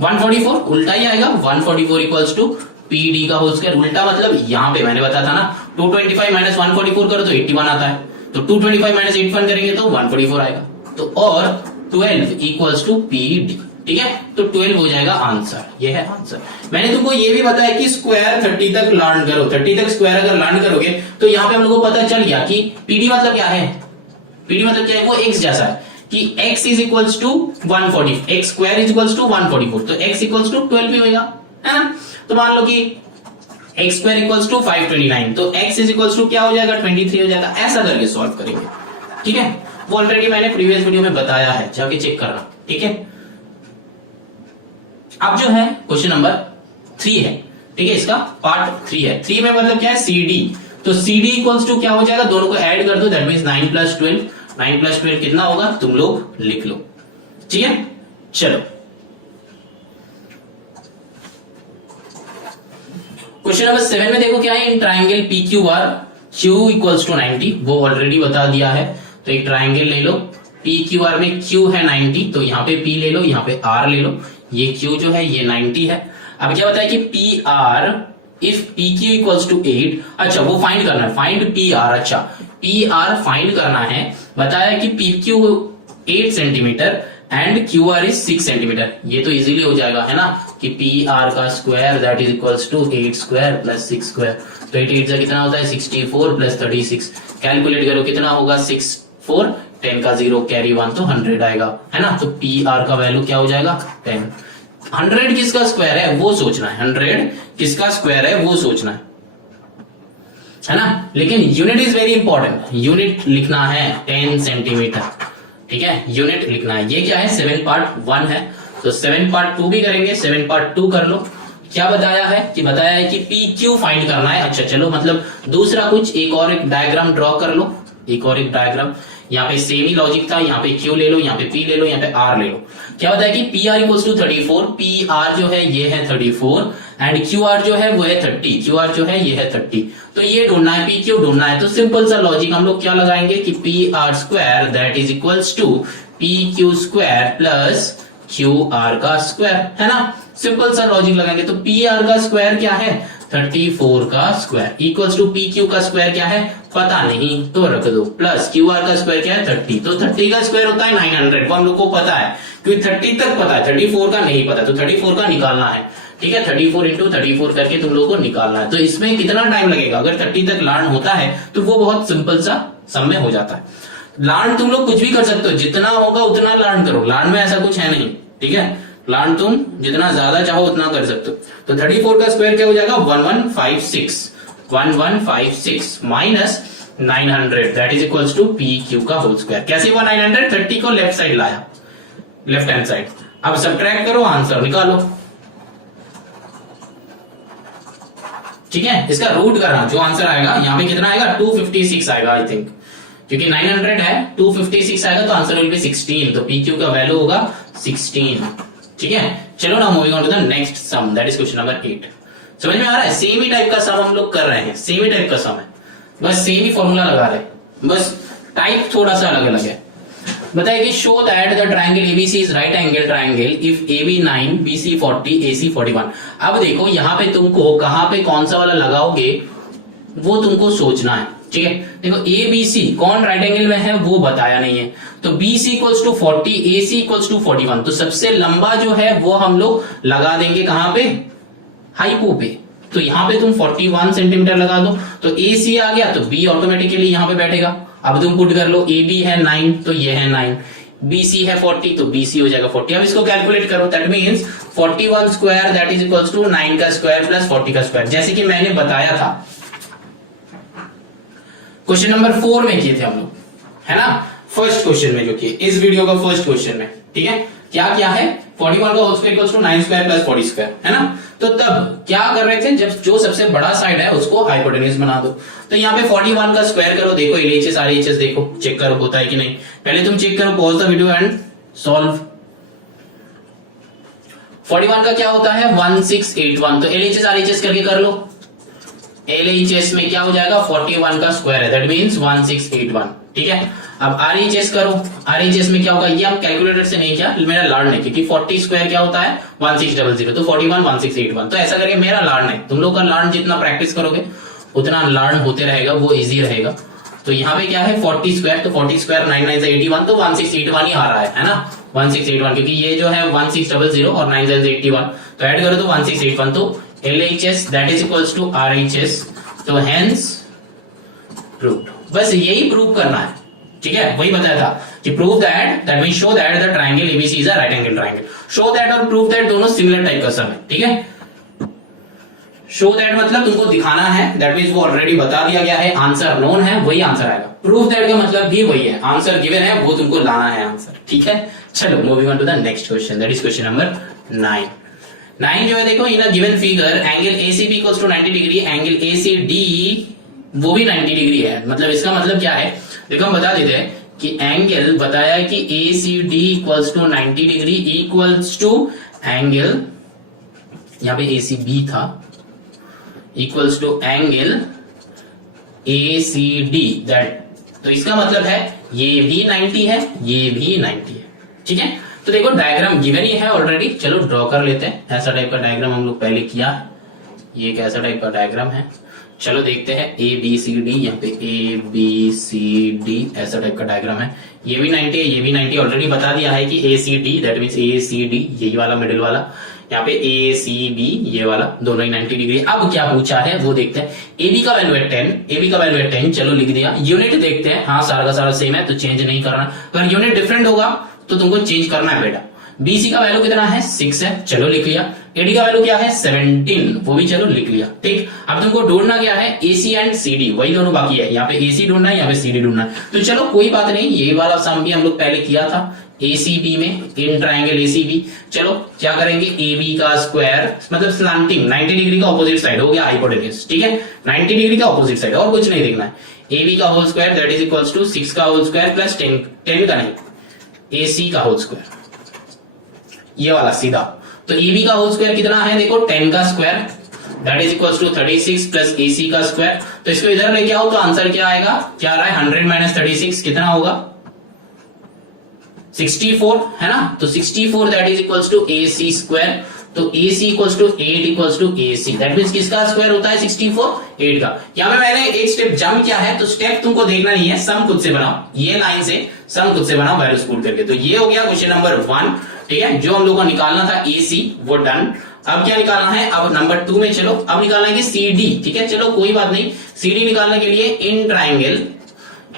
144, उल्टा ही आएगा, 144 इक्वल्स टू पीडी का होल स्क्वायर। उल्टा मतलब यहाँ पे मैंने बताया था ना, 225 माइनस 144 करो तो 81 आता है, तो 225 माइनस 81 करेंगे तो 144 आएगा, तो और 12 इक्वल्स टू पीडी, ठीक है। तो 12 हो जाएगा आंसर, ये है आंसर। मैंने तुमको ये भी बताया कि स्क्वायर 30 तक लर्न करो, 30 तक स्क्वायर अगर लर्न करोगे तो यहाँ पे हम लोग को पता चल गया कि पीडी मतलब क्या है, पीडी मतलब क्या है, वो एक्स जैसा है कि x is equals to 140, x square is equals to 144, तो x इक्वल्स टू 12 भी होगा, है ना। तो मान लो कि एक्स स्क्वायर इक्वल्स टू 529, तो x इज इक्वल्स टू क्या हो जाएगा 23 हो जाएगा, ऐसा करके सॉल्व करेंगे, ठीक है। वो ऑलरेडी मैंने प्रीवियस वीडियो में बताया है, जाके चेक करना, ठीक है। अब जो है क्वेश्चन नंबर 3 है, ठीक है, इसका पार्ट 3 है। 3 में मतलब क्या है, CD, तो CD इक्वल्स टू क्या हो जाएगा, दोनों को ऐड कर दो दैट मींस 9 प्लस 12, 9 प्लस 12 कितना होगा तुम लोग लिख लो, ठीक है। चलो क्वेश्चन नंबर 7 में देखो क्या है, in triangle PQR Q equals to 90, वो ऑलरेडी बता दिया है, तो एक ट्राइंगल ले लो, PQR में Q है 90, तो यहाँ पे P ले लो, यहाँ पे R ले लो, ये Q जो है ये 90 है। अब क्या बताया कि PR if PQ equals to 8, अच्छा वो फाइंड करना है, फाइंड PR, अच्छा PR फाइंड करना है, बताया कि PQ 8 centimetre and QR is 6 centimetre, ये तो इजीली हो जाएगा, है ना, कि PR का square that is equals to 8 square plus 6 square, तो 8 8 कितना होता है 64 प्लस 36, कैलकुलेट करो कितना होगा 6 4, 10 का 0 कैरी 1 तो 100 आएगा, है ना। तो PR का वैल्यू क्या हो जाएगा 10। 100 किसका स्क्वायर है वो सोचना है, 100 किसका स्क्वायर है वो सोचना है ना। लेकिन unit is very important, unit लिखना है 10 सेंटीमीटर, ठीक है, यूनिट लिखना है। ये क्या है 7 पार्ट 1 है, तो 7 पार्ट 2 भी करेंगे, 7 पार्ट 2 कर लो। क्या बताया है कि बताया है कि PQ फाइंड करना है। अच्छा चलो मतलब दूसरा कुछ एक और एक डायग्राम ड्रॉ कर लो, एक और एक डायग्राम, यहाँ पे सेम ही लॉजिक था, यहाँ पे Q ले लो, यहाँ पे P ले लो, यहाँ पे R ले लो। क्या बताया कि PR इक्वल्स टू 34, PR जो है ये है 34 एंड QR जो है वो है 30, QR जो है ये है 30, तो ये ढूंढना है, PQ ढूंढना है। तो सिंपल सा लॉजिक हम लोग क्या लगाएंगे कि PR square that is equals to PQ square plus QR का स्क्वायर, है ना। सिंपल सा लॉजिक लगाएंगे, तो PR का स्क्वायर क्या है 34 का स्क्वायर इक्वल्स टू PQ का स्क्वायर क्या है पता नहीं तो रख दो, प्लस QR का स्क्वायर क्या है 30, तो 30 का स्क्वायर होता है 900, वो हम लोग को पता है क्योंकि 30 तक पता है, 34 का नहीं पता, तो 34 का निकालना है, ठीक है। 34 इंटू 34 करके तुम लोगों को निकालना है। तो इसमें कितना टाइम लगेगा, अगर 30 तक लर्न होता है तो वो बहुत सिंपल सा सम में हो जाता है। लर्न तुम लोग कुछ भी कर सकते हो, जितना होगा उतना लर्न करो, लर्न में ऐसा कुछ है नहीं, ठीक है। लर्न तुम जितना ज्यादा चाहो उतना कर सकते हो। तो 34 का स्क्वायर क्या हो जाएगा 1156 minus 900 that is equals to PQ का होल स्क्वायर। कैसे हुआ 900, 30 को लेफ्ट साइड लाया, लेफ्ट हैंड साइड। अब सब्ट्रैक्ट करो, आंसर निकालो, ठीक है। इसका रूट करना, जो आंसर आएगा यहाँ पे कितना आएगा 256 आएगा आई थिंक, क्योंकि 900 है 256 आएगा तो आंसर विल बी 16, तो PQ का वैल्यू होगा 16, ठीक है। चलो ना moving on to the next sum that is question number 8। समझ में आ रहा है, सेम ही टाइप का सम हम लोग कर रहे हैं, सेम ही टाइप का सम है, बस सेम ही फॉर्मूला लगा रहे हैं, बस टाइप थोड़ा सा अलग अलग है। बताया कि show that the triangle ABC is right angle triangle if AB 9 BC 40 AC 41। अब देखो यहाँ पे तुमको कहाँ पे कौन सा वाला लगाओगे वो तुमको सोचना है, ठीक है। देखो ABC कौन राइट एंगल में है वो बताया नहीं है, तो BC equals to 40 AC equals to 41, तो सबसे लंबा जो है वो हम लोग लगा देंगे कहां पे, हाइपो पे। तो यहां पे तुम 41 सेंटीमीटर लगा दो, तो AC आ गया तो B ऑटोमेटिकली यहां पे बैठेगा। अब तुम पुट कर लो, AB है 9 तो ये है 9, BC है 40 तो BC हो जाएगा 40। अब इसको कैलकुलेट करो, that means 41 square that is equals to 9 का स्क्वायर प्लस 40 का स्क्वायर, जैसे कि मैंने बताया था क्वेश्चन नंबर 4 में किए थे हम लोग, है ना। फर्स्ट क्वेश्चन में जो किए, इस वीडियो का फर्स्ट क्वेश्चन में, ठीक है। क्या क्या है, 41 का whole square equals to 9 square plus 40 square, है ना। तो तब क्या कर रहे थे, जब जो सबसे बड़ा साइड है उसको हाइपोटेन्यूज बना दो। तो यहाँ पे 41 का स्क्वायर करो, देखो LHS RHS देखो, चेक करो होता है कि नहीं। पहले तुम चेक करो, pause the video and solve. 41 का क्या होता है 1681, तो LHS RHS करके कर लो। LHS में क्या हो जाएगा 41 का स्क्वायर है, दैट मींस 1681, ठीक है। अब RHS करो, RHS में क्या होगा, ये हम कैलकुलेटर से नहीं किया, मेरा लर्न है, क्योंकि 40 स्क्वायर क्या होता है 1600, तो 41 1681, तो ऐसा करके मेरा लर्न है। तुम लोग का लर्न जितना प्रैक्टिस करोगे उतना लर्न होते रहेगा, वो इजी रहेगा। तो यहाँ पे क्या है 40 स्क्वायर, तो 40 स्क्वायर 9 9 से 81, तो 1681 ही आ रहा है ना, 1681, क्योंकि ये जो है 1600 और 9 9 से 81, तो ऐड करो तो 1681, तो LHS that is equals to RHS, तो hence proved। बस यही प्रूव करना है, ठीक है। वही बताया था कि prove that mean show that the triangle ABC is a right angle triangle. Show that और प्रूव दैट दोनों सिमिलर टाइप का सम है, ठीक है। शो दैट मतलब तुमको दिखाना है, दैट मींस वो ऑलरेडी बता दिया गया है, आंसर नोन है, वही आंसर आएगा। प्रूव दैट का मतलब भी वही है, आंसर गिवन है, वो तुमको लाना है आंसर, ठीक है। चलो moving on to the next question, that is question number 9 जो है, देखो in a given figure angle ACB equals to 90 degree, angle ACD वो भी 90 डिग्री है। मतलब इसका मतलब क्या है, देखो हम बता देते हैं कि एंगल बताया कि ACD equals to 90 degree equals to angle, यहां पे ACB था, equals to angle ACD that, तो इसका मतलब है ये भी 90 है, ये भी 90 है, ठीक है। तो देखो डायग्राम गिवन ही है ऑलरेडी, चलो ड्रॉ कर लेते हैं। ऐसा टाइप का डायग्राम हम लोग पहले किया है, ये कैसा टाइप का डायग्राम है, चलो देखते हैं। ABCD, यहाँ पे ABCD ऐसा टाइप का डायग्राम है, ये भी 90 है, ये भी 90, ऑलरेडी बता दिया है कि ACD दैट मींस ACD यही वाला मिडिल वाला, यहाँ पे ACB ये वाला, दोनों ही 90 डिग्री। अब क्या पूछा है वो देखते हैं। AB का वैल्यू है 10, AB का वैल्यू है 10, चलो लिख दिया। यूनिट देखते हैं, हाँ सारा का सारा सेम है तो चेंज नहीं करना, अगर यूनिट डिफरेंट होगा तो तुमको चेंज करना है बेटा। BC का वैल्यू कितना है 6 है, चलो लिख लिया। AD का वैल्यू क्या है 17, वो भी चलो लिख लिया, ठीक। अब तुमको ढूंढना क्या है AC एंड CD, वही दोनों बाकी है, यहाँ पे AC ढूंढना है, यहाँ पे CD ढूंढना है। तो चलो कोई बात नहीं, ये वाला सम भी हम लोग पहले किया था ACB में, इन ट्राइंगल ACB। चलो क्या करेंगे, AB का स्क्वायर मतलब स्लैंटिंग 90 डिग्री का ऑपोजिट साइड हो गया हाइपोटेन्यूज, ठीक है। 90 डिग्री का ऑपोजिट साइड, और कुछ नहीं देखना है। AB का whole square that is equals to 6 का होल स्क्वायर प्लस 10 का नहीं, AC का होल स्क्वायर, ये वाला सीधा। तो AB का होल स्क्वायर कितना है, देखो 10 का square that is equals to 36 plus AC का स्क्वायर। तो इसको इधर लेके आओ तो आंसर क्या आएगा, क्या आ रहा है 100 माइनस 36 कितना होगा 64, है ना। तो 64 that is equals to AC square, तो AC equals to 8 equals to AC, that means किसका स्क्वायर होता है 64, 8 का। यहाँ पे मैंने एक स्टेप जंप किया है, तो स्टेप तुमको देखना नहीं है, सम खुद से बनाओ, ये लाइन से सम खुद से बनाओ वैल्यूज पुट करके। तो ये हो गया क्वेश्चन नंबर 1, ठीक है। जो हम लोग को निकालना था AC वो डन। अब क्या निकालना है, अब नंबर 2 में चलो, अब निकालना है CD, ठीक है। चलो कोई बात नहीं, CD निकालने के लिए इन ट्राइंगल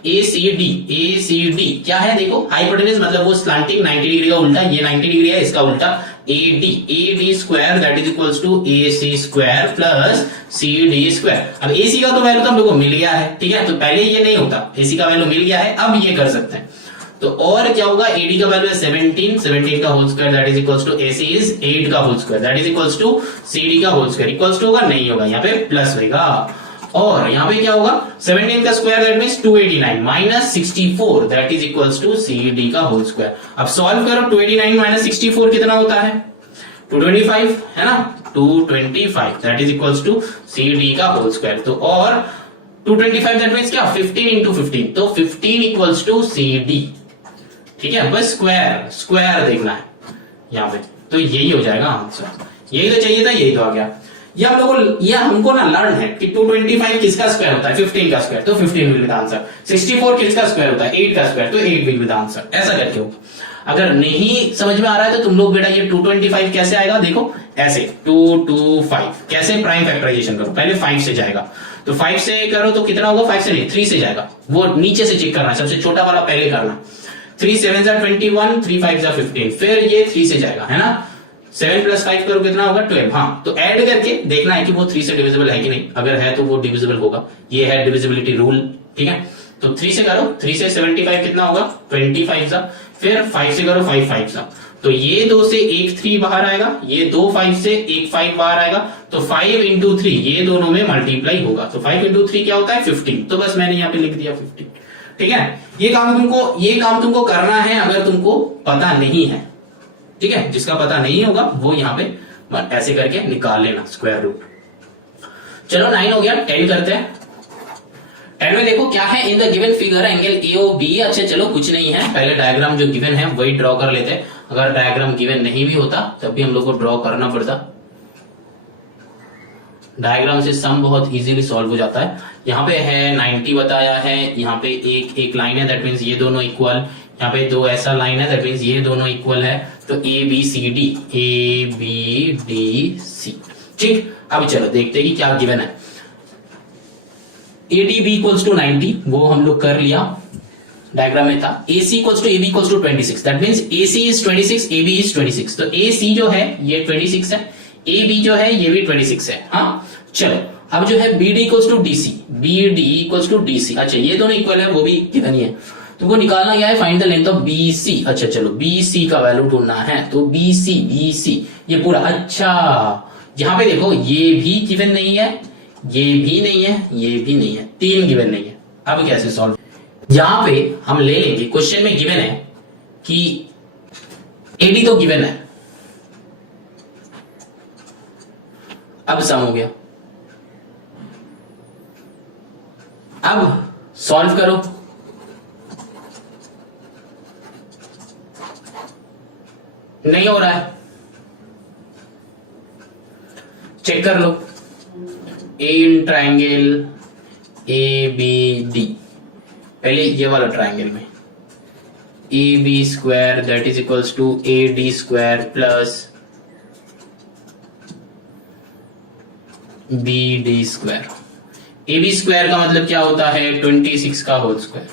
ACD क्या है, देखो हाइपोटेन्यूज मतलब वो स्लैंटिंग 90 डिग्री का उल्टा, ये 90 डिग्री है, इसका उल्टा AD square that is equals to AC square plus CD square. अब AC का तो वैल्यू तो हम लोग को मिल गया है, ठीक है। तो पहले ये नहीं होता, AC का वैल्यू मिल गया है, अब ये कर सकते हैं। तो और क्या होगा, AD का वैल्यू है 17 का whole square that is equals to AC is 8 का whole square that is equals to CD का होल स्क्वायर, इक्वल्स टू होगा नहीं होगा, यहाँ पे प्लस होगा। और यहाँ पे क्या होगा 17 का square that means 289 minus 64 that is equals to CD का होल स्क्वायर। अब सॉल्व करो, 289 माइनस 64 कितना होता है 225, है ना। 225 that is equals to CD का होल स्क्वायर। तो और 225 दैट मींस क्या 15 into 15, तो 15 इक्वल्स टू CD, ठीक है, बस स्क्वायर स्क्वायर देखना है यहाँ पे, तो यही हो जाएगा आंसर। यही तो चाहिए था, यही तो आ गया। ये हम लोगों को, ये हमको ना लर्न है कि 225 किसका स्क्वायर होता है, 15 का स्क्वायर, तो 15 विल बी द आंसर। 64 किसका स्क्वायर होता है, 8 का स्क्वायर, तो 8 विल बी द आंसर। ऐसा करके हो। अगर नहीं समझ में आ रहा है तो तुम लोग बेटा ये 225 कैसे आएगा, देखो ऐसे 225 कैसे प्राइम फैक्टराइजेशन करो, पहले 5 से जाएगा, तो 5 से करो तो कितना होगा, 5 से नहीं 3 से जाएगा, वो नीचे से चेक करना है, सबसे छोटा वाला पहले करना। 3 7 21, 3 5 15, फिर ये 3 से जाएगा, है ना। 7 + 5 करो कितना होगा, 12। हाँ, तो ऐड करके देखना है कि वो 3 से डिविजिबल है कि नहीं, अगर है तो वो डिविजिबल होगा, ये है डिविजिबिलिटी रूल, ठीक है। तो 3 से करो, 3 से 75 कितना होगा, 25 सा, फिर 5 से करो 5 5 सा, तो ये 2 से एक 3 बाहर आएगा, ये 2 5 से एक 5 बाहर आएगा, तो 5 × 3 ये दोनों में मल्टीप्लाई होगा, तो 5 × 3 क्या होता है 15, तो बस मैंने यहाँ पे लिख दिया 15, ठीक है। ये काम तुमको करना है अगर तुमको पता नहीं है, ठीक है। जिसका पता नहीं होगा वो यहाँ पे ऐसे करके निकाल लेना स्क्वायर रूट। चलो 9 हो गया, 10 करते हैं। 10 में देखो क्या है, in the given figure angle AOB। अच्छा चलो कुछ नहीं है, पहले डायग्राम जो गिवन है वही ड्रॉ कर लेते हैं। अगर डायग्राम गिवन नहीं भी होता तब भी हम लोग को ड्रॉ करना पड़ता, डायग्राम से सम बहुत इजीली सॉल्व हो जाता है। यहाँ पे है 90 बताया है, यहाँ पे एक लाइन है, दैट मीन्स ये दोनों इक्वल, यहाँ पे 2 ऐसा लाइन है, दैट मीन्स ये दोनों इक्वल है, तो ABCD ABDC, ठीक। अब चलो देखते हैं कि क्या गिवन है। ADB = 90, वो हम लोग कर लिया, डायग्राम में था। AC = AB = 26, that means AC is 26, AB is 26, तो AC जो है ये 26 है, AB जो है ये भी 26 है। हाँ चलो, अब जो है BD = DC, BD = DC, अच्छा ये दोनों इक्वल है, वो भी गिवन ही है। तुमको निकालना क्या है, find the length of BC। अच्छा चलो BC का वैल्यू ढूंढना है, तो BC ये पूरा। अच्छा यहां पे देखो ये भी गिवन नहीं है, ये भी नहीं है, ये भी नहीं है, 3 गिवन नहीं है। अब कैसे सॉल्व, यहां पे हम ले लेंगे, क्वेश्चन में गिवन है कि AD तो गिवन है, अब सम हो गया, अब सॉल्व करो। नहीं हो रहा है, चेक कर लो। इन ट्रायंगल ABD, पहले ये वाला ट्रायंगल में AB² that is equals to AD² plus BD²। AB² का मतलब क्या होता है, 26 का whole square,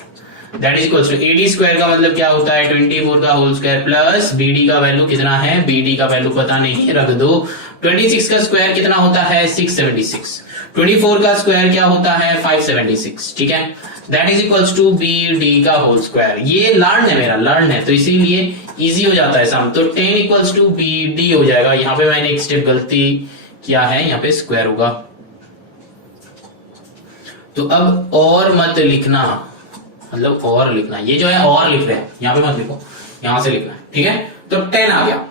that is equals to AD² का मतलब क्या होता है, 24 का होल स्क्वायर प्लस BD का वैल्यू कितना है, BD का वैल्यू पता नहीं, रख दो। 26 का स्क्वायर कितना होता है 676, 24 का स्क्वायर क्या होता है 576, ठीक है। That is equals to BD का होल स्क्वायर। ये लर्न है, मेरा लर्न है, तो इसीलिए इजी हो जाता है सम, तो 10 इक्वल्स टू BD हो जाएगा। यहाँ पे मैंने एक स्टेप गलती किया है, यहाँ पे स्क्वायर होगा, तो अब और मत लिखना, मतलब और लिखना, ये जो है और लिख रहे हैं, यहाँ पे मत लिखो, यहां से लिखना है, ठीक है। तो 10 आ गया,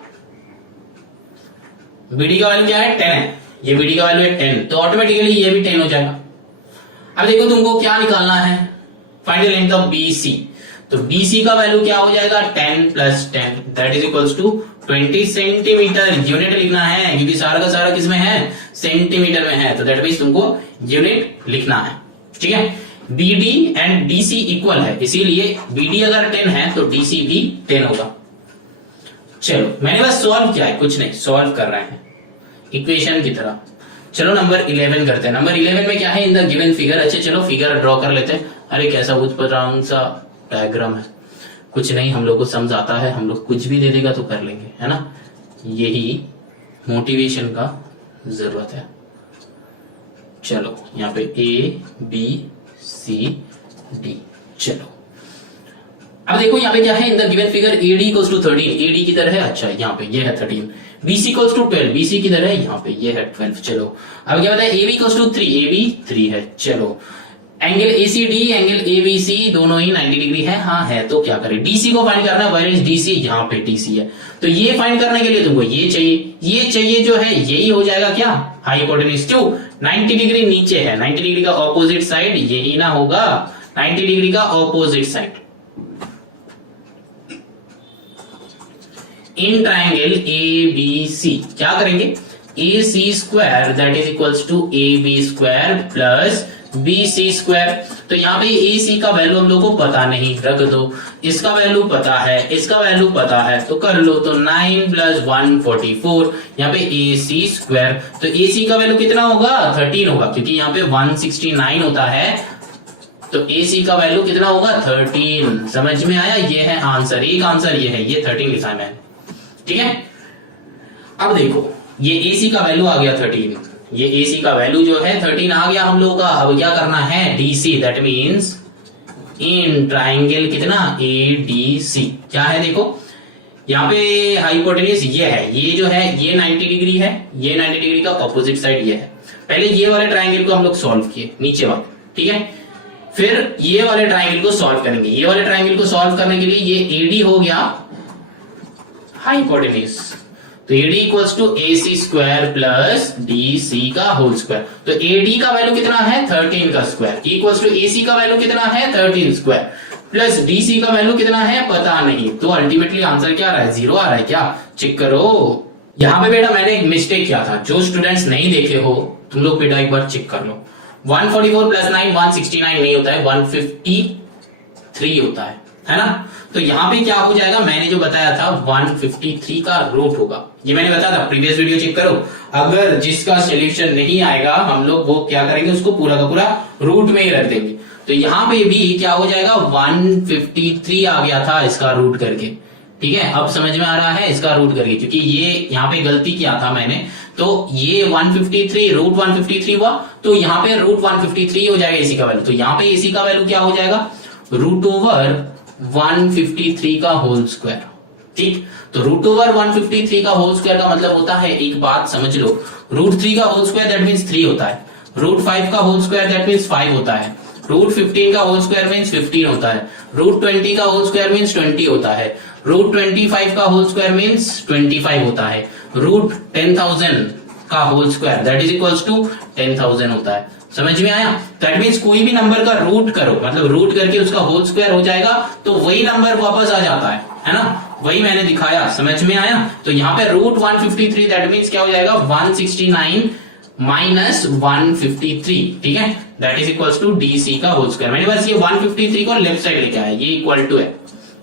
BD का वैल्यू क्या है 10 है, ये BD का वैल्यू है 10, तो ऑटोमेटिकली ये भी 10 हो जाएगा। अब देखो तुमको क्या निकालना है, find the length of BC, तो BC का वैल्यू क्या हो जाएगा 10 + 10 that is equals to 20 centimetre. Unit लिखना है क्योंकि सारा का सारा किसमें है, सेंटीमीटर में है, तो दैट मींस तुमको यूनिट लिखना है, ठीक है। BD एंड DC इक्वल है, इसीलिए BD अगर 10 है तो DC भी 10 होगा। चलो मैंने बस सॉल्व किया है, कुछ नहीं, सॉल्व कर रहे हैं इक्वेशन की तरह। चलो नंबर 11 करते हैं। नंबर 11 में क्या है, इन द गिवन फिगर। अच्छा चलो फिगर ड्रॉ कर लेते हैं। अरे कैसा उच्च सा डायग्राम है, कुछ नहीं, हम लोग को समझ आता है, हम लोग कुछ भी दे देगा तो कर लेंगे, है ना। यही मोटिवेशन का जरूरत है। चलो यहाँ पे ABCD, चलो अब देखो यहाँ पे क्या है, in the given figure AD = 13, AD की तरह है, अच्छा यहाँ पे ये है 13, BC = 12, BC की तरह है, यहाँ पे ये है 12। चलो अब क्या बताया, AB = 3, AB 3 है। चलो एंगल ACD एंगल ABC दोनों ही 90 डिग्री है, हाँ है, तो क्या करें, DC को फाइंड करना है, वेयर इज DC, यहाँ पे DC है, तो ये फाइंड करने के लिए तुमको ये चाहिए जो है, यही हो जाएगा क्या, हाइपोटेन्यूज। क्यों 90 डिग्री नीचे है, 90 डिग्री का ऑपोजिट साइड यही ना होगा, 90 डिग्री का opposite side, in triangle A B C क्या करेंगे, A C square that is equals to A B square plus B C square. तो यहाँ पे ए सी का वैल्यू हम लोग को पता नहीं, रख दो। इसका वैल्यू पता है, इसका वैल्यू पता है, तो कर लो। तो 9 प्लस 144 यहाँ पे ए सी स्क्वायर। तो ए सी का वैल्यू कितना होगा, 13 होगा, क्योंकि यहाँ पे 169 होता है। तो ए सी का वैल्यू कितना होगा, 13। समझ में आया, ये है आंसर। एक आंसर ये है, ये 13 लिखा है मैंने, ठीक है। अब देखो ये ए सी का वैल्यू आ गया 13, ये ए सी का वैल्यू जो है 13 आ गया हम लोग का। अब क्या करना है, D C, that means in triangle कितना, ए डी सी क्या है, देखो यहाँ पे हाइपोटेन्यूज ये है, ये जो है ये 90 डिग्री है, ये 90 डिग्री का ऑपोजिट साइड ये है। पहले ये वाले ट्राइंगल को हम लोग सॉल्व किए, नीचे वाले, ठीक है। फिर ये वाले ट्राइंगल को सॉल्व करेंगे। ये वाले ट्राइंगल को सॉल्व करने के लिए ये एडी हो गया हाइपोटेन्यूज, तो AD equals to A C square plus D C का होल स्क्वायर। तो एडी का वैल्यू कितना है, 13 का square, equals to A C का वैल्यू कितना है, 13 स्क्वायर, प्लस डी सी का वैल्यू कितना है पता नहीं। तो अल्टीमेटली आंसर क्या आ रहा है, 0 आ रहा है। क्या चेक करो, यहाँ पे बेटा मैंने एक मिस्टेक किया था, जो स्टूडेंट्स नहीं देखे हो तुम लोग बेटा एक बार चेक कर लो। 144 प्लस 9 169 नहीं होता है, 153 होता है ना। तो यहाँ पे क्या हो जाएगा, मैंने जो बताया था 153 का रूट होगा, ये मैंने बताया था, प्रीवियस वीडियो चेक करो। अगर जिसका सोल्यूशन नहीं आएगा हम लोग वो क्या करेंगे, उसको पूरा का पूरा रूट में ही रख देंगे। तो यहाँ पे भी क्या हो जाएगा, 153 आ गया था इसका रूट करके, ठीक है। अब समझ में आ रहा है इसका रूट करके, क्योंकि ये यहाँ पे गलती किया था मैंने। तो ये 153 रूट 153 हुआ, तो यहाँ पे रूट 153 हो जाएगा एसी का वैल्यू। तो यहाँ पे एसी का वैल्यू क्या हो जाएगा, रूट ओवर 153 का होल स्क्वायर, ठीक। तो रूट ओवर 153 का होल स्क्वायर का मतलब होता है, एक बात समझ लो, रूट 3 का होल स्क्वायर दैट मीन्स 3 होता है, रूट 5 का होल स्क्वायर दैट मीन्स 5 होता है, रूट 15 का होल स्क्वायर मीन्स 15 होता है, रूट 20 का होल स्क्वायर मीन्स 20 होता है, रूट 25 का होल स्क्वायर मीन्स 25 होता है, रूट 10,000 का whole square that is equals to 10,000 होता है। समझ में आया, दैट मीन्स कोई भी नंबर का रूट करो, मतलब रूट करके उसका होल स्क्वायर हो जाएगा, तो वही नंबर वापस आ जाता है ना, वही मैंने दिखाया। समझ में आया, तो यहाँ पे रूट 153 दैट मीन्स क्या हो जाएगा, 169 माइनस 153, ठीक है, that is equals to D C का होल स्क्वायर। मैंने बस ये 153 को लेफ्ट साइड लेके आया, ये इक्वल टू है,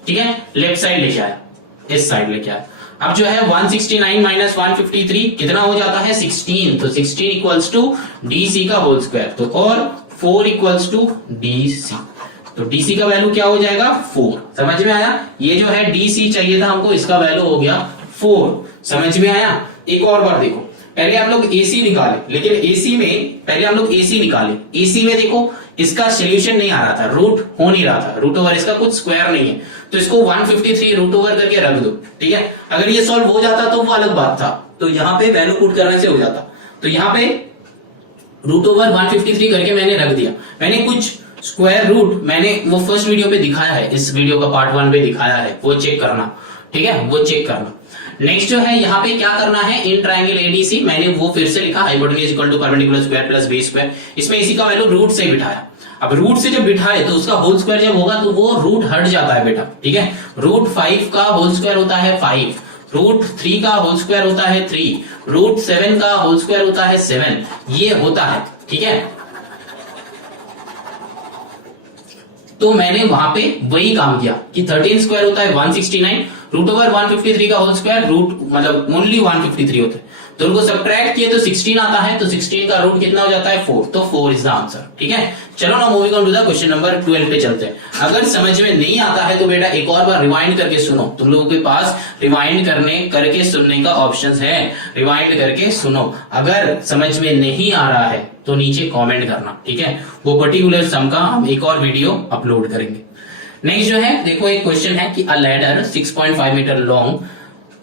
ठीक है, लेफ्ट साइड लेके आया, इस साइड लेके आया। अब जो है 169 माइनस 153 कितना हो जाता है, 16। तो 16 इक्वल्स टू डी सी का होल स्क्वायर, तो और 4 इक्वल्स टू डी सी। तो डी सी का वैल्यू क्या हो जाएगा, 4। समझ में आया, ये जो है डी सी चाहिए था हमको, इसका वैल्यू हो गया 4। समझ में आया। एक और बार देखो, पहले हम लोग एसी निकाले, लेकिन एसी में पहले हम लोग एसी निकाले, एसी में देखो इसका सोल्यूशन नहीं आ रहा था, रूट हो नहीं रहा था, रूट ओवर इसका कुछ स्क्वायर नहीं है, तो इसको 153 रूट ओवर करके रख दो, ठीक है। अगर ये सॉल्व हो जाता तो वो अलग बात था, तो यहाँ पे वैल्यू पुट करने से हो जाता। तो यहाँ पे रूट ओवर 153 करके मैंने रख दिया। मैंने कुछ स्क्वायर रूट मैंने वो फर्स्ट वीडियो पे दिखाया है, इस वीडियो का पार्ट 1 पे दिखाया है, वो चेक करना, ठीक है, वो चेक करना। नेक्स्ट जो है यहाँ पे क्या करना है, इन ट्राइंगल एडीसी मैंने वो फिर से लिखा, hypotenuse equal to perpendicular square plus base square. इसमें इसी का वैल्यू रूट से बिठाया। अब रूट से जब बिठाए तो उसका होल स्क्वायर जब होगा तो वो रूट हट जाता है बेटा, ठीक है। रूट 5 का होल स्क्वायर होता है 5, रूट 3 का होल स्क्वायर होता है 3, रूट 7 का होल स्क्वायर होता है 7, ये होता है, ठीक है। तो मैंने वहां पे वही काम किया कि 13 स्क्वायर होता है 169, रूट ओवर 153 का होल स्क्वायर रूट मतलब ओनली 153 होता है, तो उनको सब्ट्रैक्ट किए तो 16 आता है, तो 16 का रूट कितना हो जाता है 4, तो 4 इज द आंसर, ठीक है। चलो ना moving on to the question number 12 पे चलते हैं। अगर समझ में नहीं आता है तो बेटा एक और बार रिवाइंड करके सुनो, तुम लोगों के पास रिवाइंड करके सुनने का ऑप्शन है, रिवाइंड करके सुनो। अगर समझ में नहीं आ रहा है तो नीचे कॉमेंट करना, ठीक है, वो पर्टिकुलर सम का हम एक और वीडियो अपलोड करेंगे। नेक्स्ट जो है देखो, एक क्वेश्चन है कि a ladder 6.5 metre long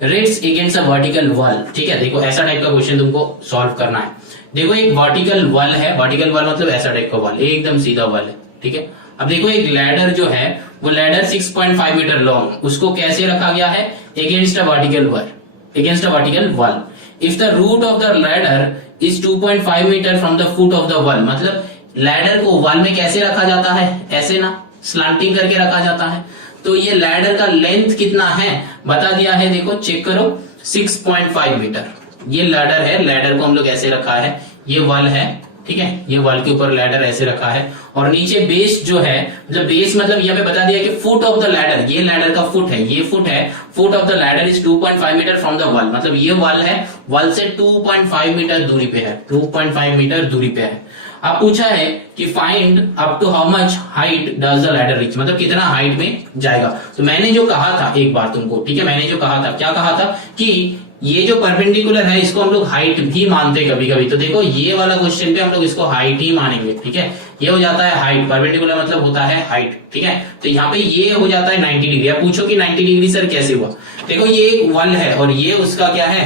rests against a vertical wall, ठीक है। देखो ऐसा टाइप का क्वेश्चन तुमको सॉल्व करना है। देखो एक वर्टिकल वॉल है, वर्टिकल वॉल मतलब ऐसा टाइप का वॉल, एकदम सीधा वॉल है, ठीक है। अब देखो एक लैडर जो है वो लैडर 6.5 मीटर लॉन्ग, उसको कैसे रखा गया है, against a vertical wall, against a vertical wall. If the root of the ladder is 2.5 metre from the foot of the wall, मतलब लैडर को वॉल में कैसे रखा जाता है, ऐसे ना स्लांटिंग करके रखा जाता है। तो ये लैडर का लेंथ कितना है बता दिया है, देखो चेक करो 6.5 मीटर ये लैडर है। लैडर को हम लोग ऐसे रखा है, ये वॉल है, ठीक है, ये वॉल के ऊपर लैडर ऐसे रखा है और नीचे बेस जो है, मतलब बेस मतलब यहाँ पे बता दिया कि फुट ऑफ द लैडर, ये लैडर का फुट है, ये फुट है, foot of the ladder is 2.5 metre from the wall, मतलब ये वॉल है, वॉल से 2.5 मीटर दूरी पे है, 2.5 मीटर दूरी पे है। अब पूछा है कि find up to how much height does the ladder reach, मतलब कितना हाइट में जाएगा। तो मैंने जो कहा था एक बार तुमको, ठीक है, मैंने जो कहा था, क्या कहा था कि ये जो परपेंडिकुलर है इसको हम लोग हाइट भी मानते कभी कभी। तो देखो ये वाला क्वेश्चन पे हम लोग इसको हाइट ही मानेंगे, ठीक है, ये हो जाता है हाइट, परपेंडिकुलर मतलब होता है हाइट, ठीक है। तो यहाँ पे ये हो जाता है 90 डिग्री। अब पूछो कि 90 डिग्री सर कैसे हुआ, देखो ये एक वॉल है और ये उसका क्या है,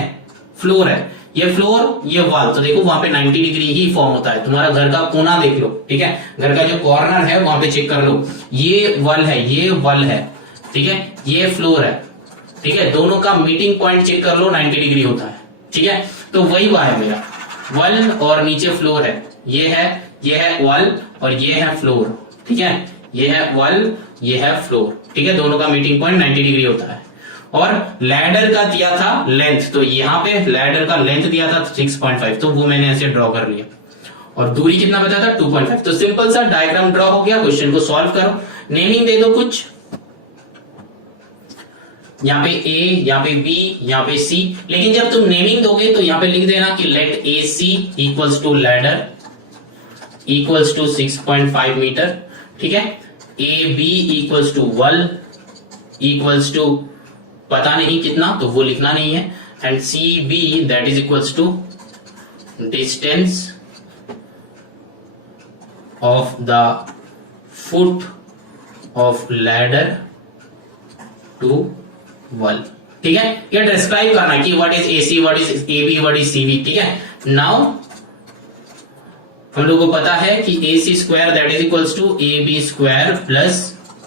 फ्लोर है, ये फ्लोर ये वॉल, तो देखो वहां पे 90 डिग्री ही फॉर्म होता है। तुम्हारा घर का कोना देख लो, ठीक है, घर का जो कॉर्नर है वहां पे चेक कर लो, ये वॉल है, ये वॉल है, ठीक है, ये फ्लोर है, ठीक है, दोनों का मीटिंग पॉइंट चेक कर लो 90 डिग्री होता है, ठीक है। तो वही हुआ है मेरा, वॉल और नीचे फ्लोर है, ये है वॉल और ये है फ्लोर, ठीक है, ये है वॉल ये है फ्लोर, ठीक है, दोनों का मीटिंग पॉइंट 90 डिग्री होता है। और लैडर का दिया था लेंथ, तो यहाँ पे लैडर का लेंथ दिया था 6.5, तो वो मैंने ऐसे ड्रॉ कर लिया और दूरी कितना बचा था 2.5। तो सिंपल सा डायग्राम ड्रॉ हो गया, क्वेश्चन को सॉल्व करो, नेमिंग दे दो कुछ, यहाँ पे A, यहाँ पे B, यहाँ पे C, लेकिन जब तुम नेमिंग दोगे तो यहाँ पे लिख देना कि let AC equals to ladder equals to 6.5 metre, ठीक है, AB equals to wall equals to पता नहीं कितना, तो वो लिखना नहीं है, and CB that is equals to distance of the foot of ladder to wall, ठीक है। ये डिस्क्राइब करना कि what is AC, what is AB, what is CB, ठीक है। नाउ हम लोग को पता है कि AC square that is equals to AB square plus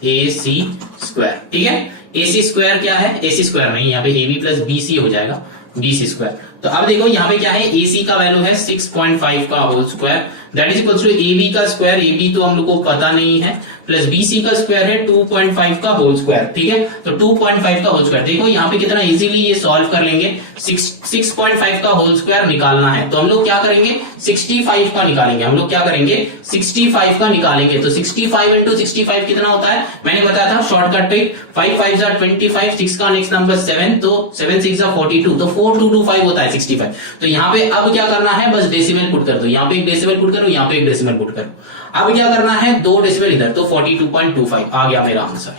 AC square, ठीक है। AC स्क्वायर क्या है, AC स्क्वायर नहीं, यहाँ पे AB प्लस BC हो जाएगा, BC स्क्वायर। तो अब देखो यहाँ पे क्या है, AC का वैल्यू है 6.5 का whole square that is equals to AB का स्क्वायर, AB तो हम लोग को पता नहीं है, प्लस BC का स्क्वायर है 2.5 का होल स्क्वायर, ठीक है। तो 2.5 का होल स्क्वायर, देखो यहाँ पे कितना इजीली ये सॉल्व कर लेंगे। 6.5 का होल स्क्वायर निकालना है तो हम लोग क्या करेंगे, 65 का निकालेंगे, हम लोग क्या करेंगे 65 का निकालेंगे। तो 65 इंटू 65 कितना होता है, मैंने बताया था शॉर्टकट ट्रिक, 5 5 जा 25, 6 का नेक्स्ट नंबर 7, तो 7 6 जा 42, तो 4225 होता है 65। तो यहाँ पे अब क्या करना है, बस डेसिमल पुट कर दो, यहाँ पे एक डेसिमल पुट करो, यहाँ पे एक डेसिमल पुट करो। अब क्या करना है, 2 डेसिमल इधर, तो 42.25 आ गया मेरा आंसर,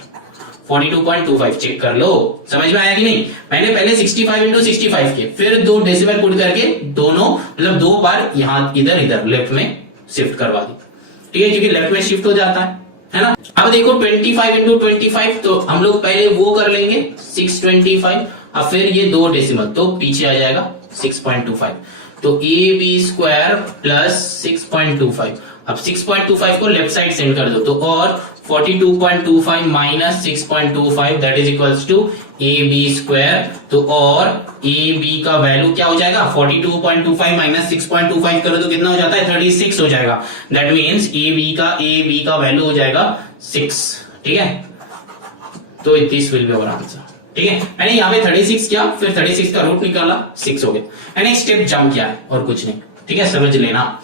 42.25 चेक कर लो, समझ में आया कि नहीं। मैंने पहले 65 इंटू 65 किए, फिर 2 डेसिमल पुट करके दोनों मतलब 2 बार यहाँ इधर इधर लेफ्ट में शिफ्ट करवा दी, ठीक है, क्योंकि लेफ्ट में शिफ्ट हो जाता है ना। अब देखो 25 इंटू 25, तो हम लोग पहले वो कर लेंगे 625, अब फिर ये 2 डेसिमल तो पीछे आ जाएगा 6.25, तो AB स्क्वायर प्लस 6.25, अब 6.25 को लेफ्ट साइड सेंड कर दो, तो और 42.25 minus 6.25 that is equals to AB square, तो और AB का वैल्यू क्या हो जाएगा, 42.25 माइनस 6.25 करो तो कितना हो जाता है 36 हो जाएगा, दैट मीन्स AB का वैल्यू हो जाएगा 6, ठीक है। तो this will be our answer, ठीक है। मैंने यहाँ पे 36 किया, फिर 36 का रूट निकाला, 6 हो गया, एंड एक स्टेप जंप किया है और कुछ नहीं, ठीक है, समझ लेना।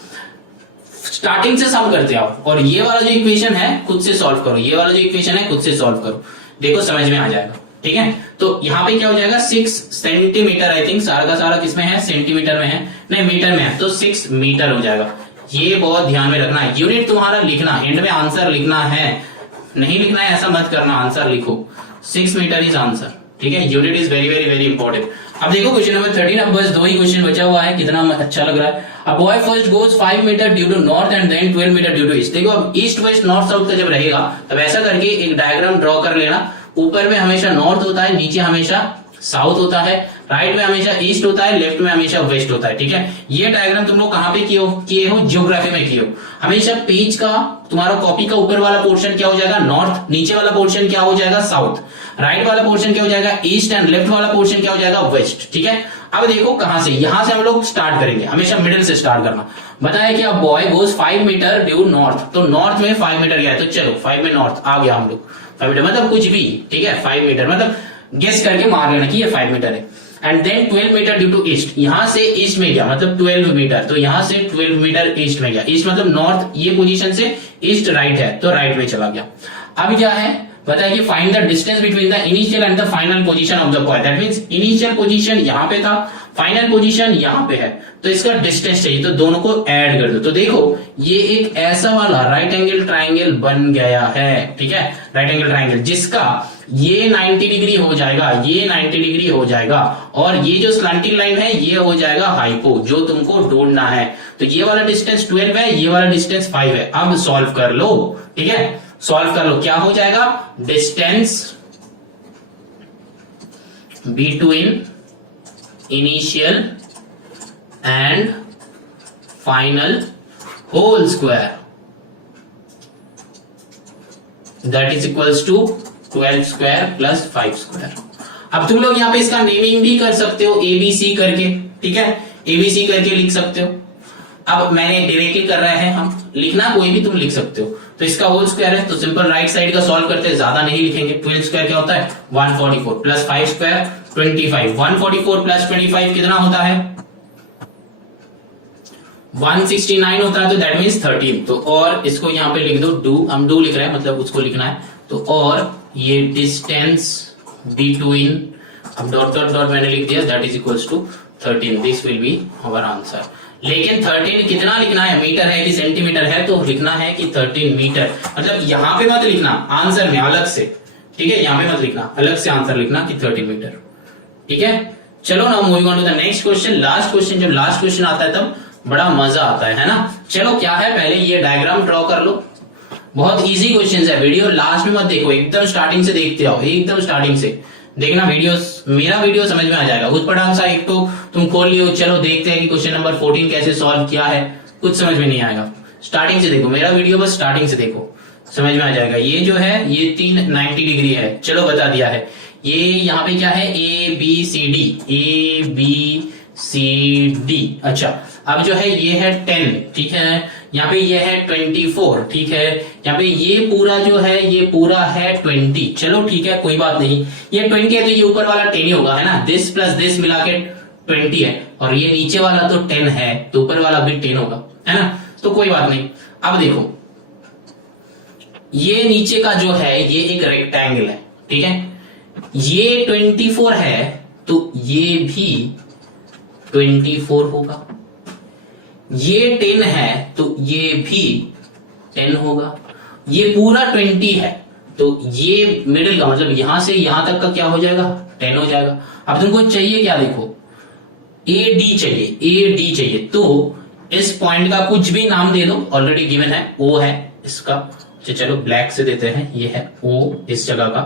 स्टार्टिंग से सम करते आओ और ये वाला जो इक्वेशन है खुद से सॉल्व करो, ये वाला जो इक्वेशन है खुद से सॉल्व करो, देखो समझ में आ जाएगा, ठीक है। तो यहाँ पे क्या हो जाएगा 6 सेंटीमीटर, आई थिंक सारा का सारा किसमें है, सेंटीमीटर में है, नहीं मीटर में है, तो 6 मीटर हो जाएगा। ये बहुत ध्यान में रखना है, यूनिट तुम्हारा लिखना, एंड में आंसर लिखना है, नहीं लिखना है ऐसा मत करना, आंसर लिखो, 6 मीटर इज आंसर, ठीक है। Unit is very very very important. अब देखो क्वेश्चन नंबर 13, अब बस 2 ही क्वेश्चन बचा हुआ है, कितना अच्छा लग रहा है। अब boy first goes 5 metre due to north and then 12 metre due to east. देखो अब ईस्ट वेस्ट नॉर्थ साउथ का जब रहेगा तब ऐसा करके एक डायग्राम ड्रॉ कर लेना, ऊपर में हमेशा नॉर्थ होता है, नीचे हमेशा साउथ होता है, राइट में हमेशा ईस्ट होता है, लेफ्ट में हमेशा वेस्ट होता है, ठीक है। ये डायग्राम तुम लोग कहां पे किए हो, ज्योग्राफी में किए हो। हमेशा पेज का तुम्हारा कॉपी का ऊपर वाला पोर्शन क्या हो जाएगा, नॉर्थ, नीचे वाला पोर्शन क्या हो जाएगा, साउथ, राइट वाला पोर्शन क्या हो जाएगा, ईस्ट, एंड लेफ्ट वाला पोर्शन क्या हो जाएगा, वेस्ट, ठीक है। अब देखो कहां से, यहां से हम लोग स्टार्ट करेंगे, हमेशा मिडिल से स्टार्ट करना। बताया कि अब boy goes 5 metre due north, तो नॉर्थ में 5 मीटर गया है, तो चलो 5 में नॉर्थ आ गया हम लोग, 5 मीटर मतलब कुछ भी, ठीक है 5 मीटर मतलब गेस करके मार लेना कि ये 5 मीटर है। And then 12 metre due to east, यहां से ईस्ट में गया मतलब 12 मीटर, तो यहां से 12 मीटर ईस्ट में गया, ईस्ट मतलब नॉर्थ, ये पोजीशन से ईस्ट राइट है तो राइट में चला गया। अब क्या है बताइए, find the distance between the initial and the final position of the coil. That means initial position यहां पे था, फाइनल पोजीशन यहां पे है, तो इसका डिस्टेंस चाहिए, तो दोनों को ऐड कर दो। तो देखो ये एक ऐसा वाला राइट एंगल ट्राइंगल बन गया है, ठीक है राइट एंगल ट्राइंगल, जिसका ये 90 डिग्री हो जाएगा, ये 90 डिग्री हो जाएगा, और ये जो स्लैंटिंग लाइन है ये हो जाएगा हाइपो, जो तुमको ढूंढना है। तो ये वाला डिस्टेंस 12 है, ये वाला डिस्टेंस 5 है। अब सॉल्व कर लो, ठीक है सॉल्व कर लो, क्या हो जाएगा, distance between initial and final whole square that is equals to 12 square plus 5 square. अब तुम लोग यहां पे इसका नेमिंग भी कर सकते हो एबीसी करके, ठीक है एबीसी करके लिख सकते हो। अब मैंने डायरेक्टली कर रहे हैं हम, लिखना कोई भी तुम लिख सकते हो। तो इसका होल स्क्वायर है तो सिंपल राइट साइड का सॉल्व करते हैं, ज्यादा नहीं लिखेंगे। 12 स्क्वायर क्या होता है 144 प्लस 5 स्क्वायर 25, 144 प्लस 25 कितना होता है 169 होता है, तो दैट मीन्स 13। तो और इसको यहाँ पे लिख दो डू, हम डू लिख रहे हैं मतलब उसको लिखना है, तो और ये डिस्टेंस बिटवीन, अब डॉट डॉट डॉट मैंने लिख दिया, that is equals to 13, this will be our answer. लेकिन 13 कितना लिखना है, मीटर है कि सेंटीमीटर है, तो लिखना है कि 13 मीटर, मतलब यहां पे मत लिखना आंसर में अलग से, ठीक है यहां पे मत लिखना, अलग से आंसर लिखना कि 13 मीटर, ठीक है। चलो ना moving on to the next question, last question. जब लास्ट क्वेश्चन आता है तब बड़ा मजा आता है ना। चलो क्या है, पहले ये डायग्राम ड्रॉ कर लो, बहुत इजी क्वेश्चन है। वीडियो लास्ट में मत देखो, एकदम स्टार्टिंग से देखते आओ, एकदम स्टार्टिंग से देखना वीडियो, मेरा वीडियो समझ में आ जाएगा। उतपटांग सा एक तो तुम खोल लियो, चलो देखते हैं कि क्वेश्चन नंबर 14 कैसे सॉल्व किया है, कुछ समझ में नहीं आएगा। स्टार्टिंग से देखो मेरा वीडियो, बस स्टार्टिंग से देखो समझ में आ जाएगा। ये जो है ये 390 डिग्री है, चलो बता दिया है। ये यहाँ पे क्या है A B C D, A B C D, अच्छा अब जो है ये है 10, ठीक है यहाँ पे ये है 24, ठीक है यहाँ पे ये पूरा जो है ये पूरा है 20, चलो ठीक है कोई बात नहीं, ये 20 है तो ये ऊपर वाला 10 ही होगा है ना, दिस प्लस दिस मिला के 20 है, और ये नीचे वाला तो 10 है तो ऊपर वाला भी 10 होगा है ना, तो कोई बात नहीं। अब देखो ये नीचे का जो है ये एक रेक्टेंगल है, ठीक है ये 24 है तो ये भी 24 होगा, ये 10 है तो ये भी 10 होगा, ये पूरा 20 है तो ये मिडिल का मतलब यहां से यहां तक का क्या हो जाएगा 10 हो जाएगा। अब तुमको चाहिए क्या, देखो ए डी चाहिए, ए डी चाहिए, तो इस पॉइंट का कुछ भी नाम दे दो, ऑलरेडी गिवन है ओ है इसका, चलो ब्लैक से देते हैं, ये है ओ इस जगह का।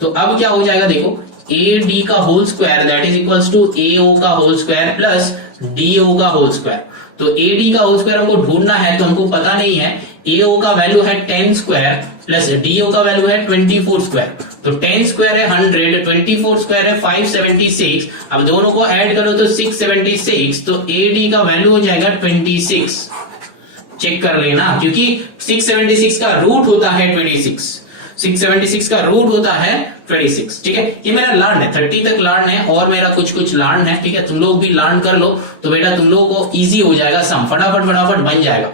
तो अब क्या हो जाएगा देखो ए डी का whole square that is equals to A O का whole square plus D O का होल स्क्वायर। तो ए डी का होल स्क्वायर हमको ढूंढना है तो हमको पता नहीं है, ए ओ का वैल्यू है 10 स्क्वायर प्लस डी ओ का वैल्यू है 24 स्क्वायर, तो 10 स्क्वायर है 100, 24 स्क्वायर है 576, अब दोनों को ऐड करो तो 676, तो ए डी का वैल्यू हो जाएगा 26, चेक कर लेना क्योंकि 676 का रूट होता है 26, 676 का रूट होता है 26, ठीक है ये मेरा लर्न है, 30 तक लर्न है और मेरा कुछ लर्न है, ठीक है तुम लोग भी लर्न कर लो तो बेटा तुम लोगों को इजी हो जाएगा, सम फटाफट बन जाएगा,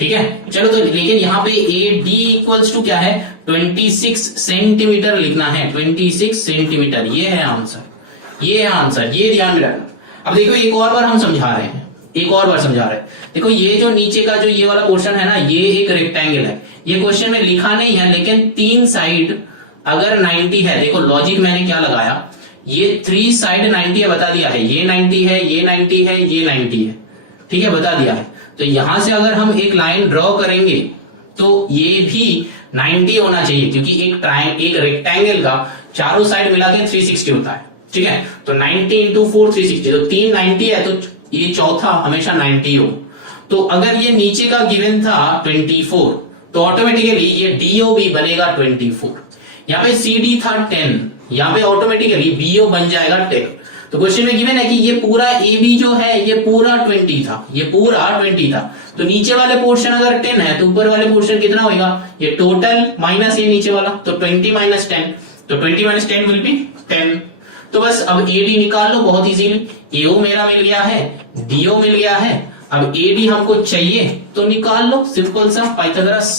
ठीक है। चलो तो लेकिन यहाँ पे ए डी इक्वल्स टू क्या है 26 सेंटीमीटर लिखना है, 26 सेंटीमीटर, ये है आंसर, ये है आंसर, ये ध्यान में रखना। अब देखो एक और बार हम समझा रहे हैं, एक और बार समझा रहे हैं, देखो ये जो नीचे का जो ये वाला पोर्शन है ना ये एक रेक्टेंगल है, ये क्वेश्चन में लिखा नहीं है लेकिन 3 साइड अगर 90 है, देखो लॉजिक मैंने क्या लगाया, ये 3 साइड 90 है बता दिया है, ये 90 है, ये 90 है, ये 90 है, ठीक है बता दिया है। तो यहां से अगर हम एक लाइन ड्रॉ करेंगे तो ये भी 90 होना चाहिए क्योंकि एक रेक्टेंगल का चारों साइड मिला के 360 होता है, ठीक है तो 90 इंटू 4 360, तो 3 90 है तो ये चौथा हमेशा 90 हो। तो अगर ये नीचे का गिवन था 24 तो ऑटोमेटिकली ये डीओ भी बनेगा 24, यहाँ पे सी डी था 10, यहाँ पे ऑटोमेटिकली बीओ बन जाएगा 10, तो क्वेश्चन में गिवन है कि ये पूरा ए बी जो है ये पूरा 20 था, ये पूरा 20 था। तो नीचे वाले पोर्शन अगर 10 है तो ऊपर वाले पोर्शन कितना होगा, ये टोटल माइनस ये नीचे वाला, तो 20 माइनस 10, तो 20 माइनस 10 विल बी 10। तो बस अब एडी निकाल लो बहुत इजीली, एओ मेरा मिल गया है, डीओ मिल गया है, अब एडी हमको चाहिए तो निकाल लो, सिंपल सा पाइथागोरस।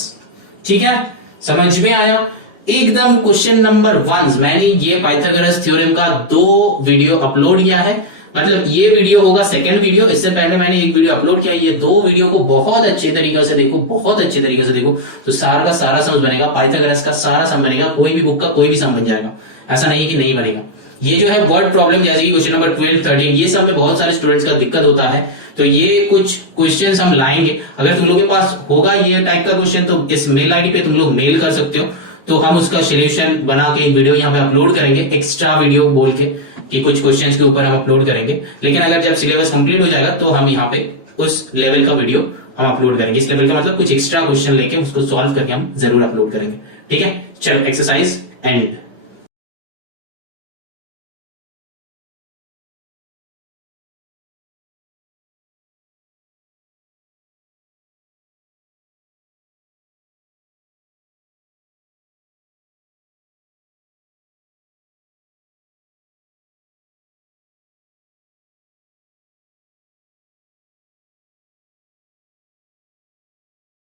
ठीक है, समझ में आया एकदम। क्वेश्चन नंबर 1 मैंने ये पाइथागोरस थ्योरम का 2 वीडियो अपलोड किया है, मतलब ये वीडियो होगा सेकंड वीडियो, इससे पहले मैंने एक वीडियो अपलोड किया। ये 2 वीडियो को बहुत अच्छे तरीके से देखो, बहुत अच्छे तरीके से देखो, तो सारा का सारा सम बनेगा, पाइथागोरस का सारा सम बनेगा, कोई भी बुक का कोई भी सम बन जाएगा, ऐसा नहीं है कि नहीं बनेगा। ये जो है वर्ड प्रॉब्लम जैसे कि क्वेश्चन नंबर 12, 13 ये सब में बहुत सारे स्टूडेंट्स का दिक्कत होता है, तो ये कुछ क्वेश्चंस हम लाएंगे। अगर तुम लोगों के पास होगा ये टाइप का क्वेश्चन तो इस मेल आईडी पे तुम लोग मेल कर सकते हो, तो हम उसका सोल्यूशन बना के एक वीडियो यहाँ पे अपलोड करेंगे, एक्स्ट्रा वीडियो बोल के कि कुछ क्वेश्चंस के ऊपर हम अपलोड करेंगे। लेकिन अगर जब सिलेबस कंप्लीट हो जाएगा तो हम यहाँ पे उस लेवल का वीडियो हम अपलोड करेंगे। इस लेवल का मतलब कुछ एक्स्ट्रा क्वेश्चन लेके उसको सॉल्व करके हम जरूर अपलोड करेंगे। ठीक है, चलो एक्सरसाइज एंड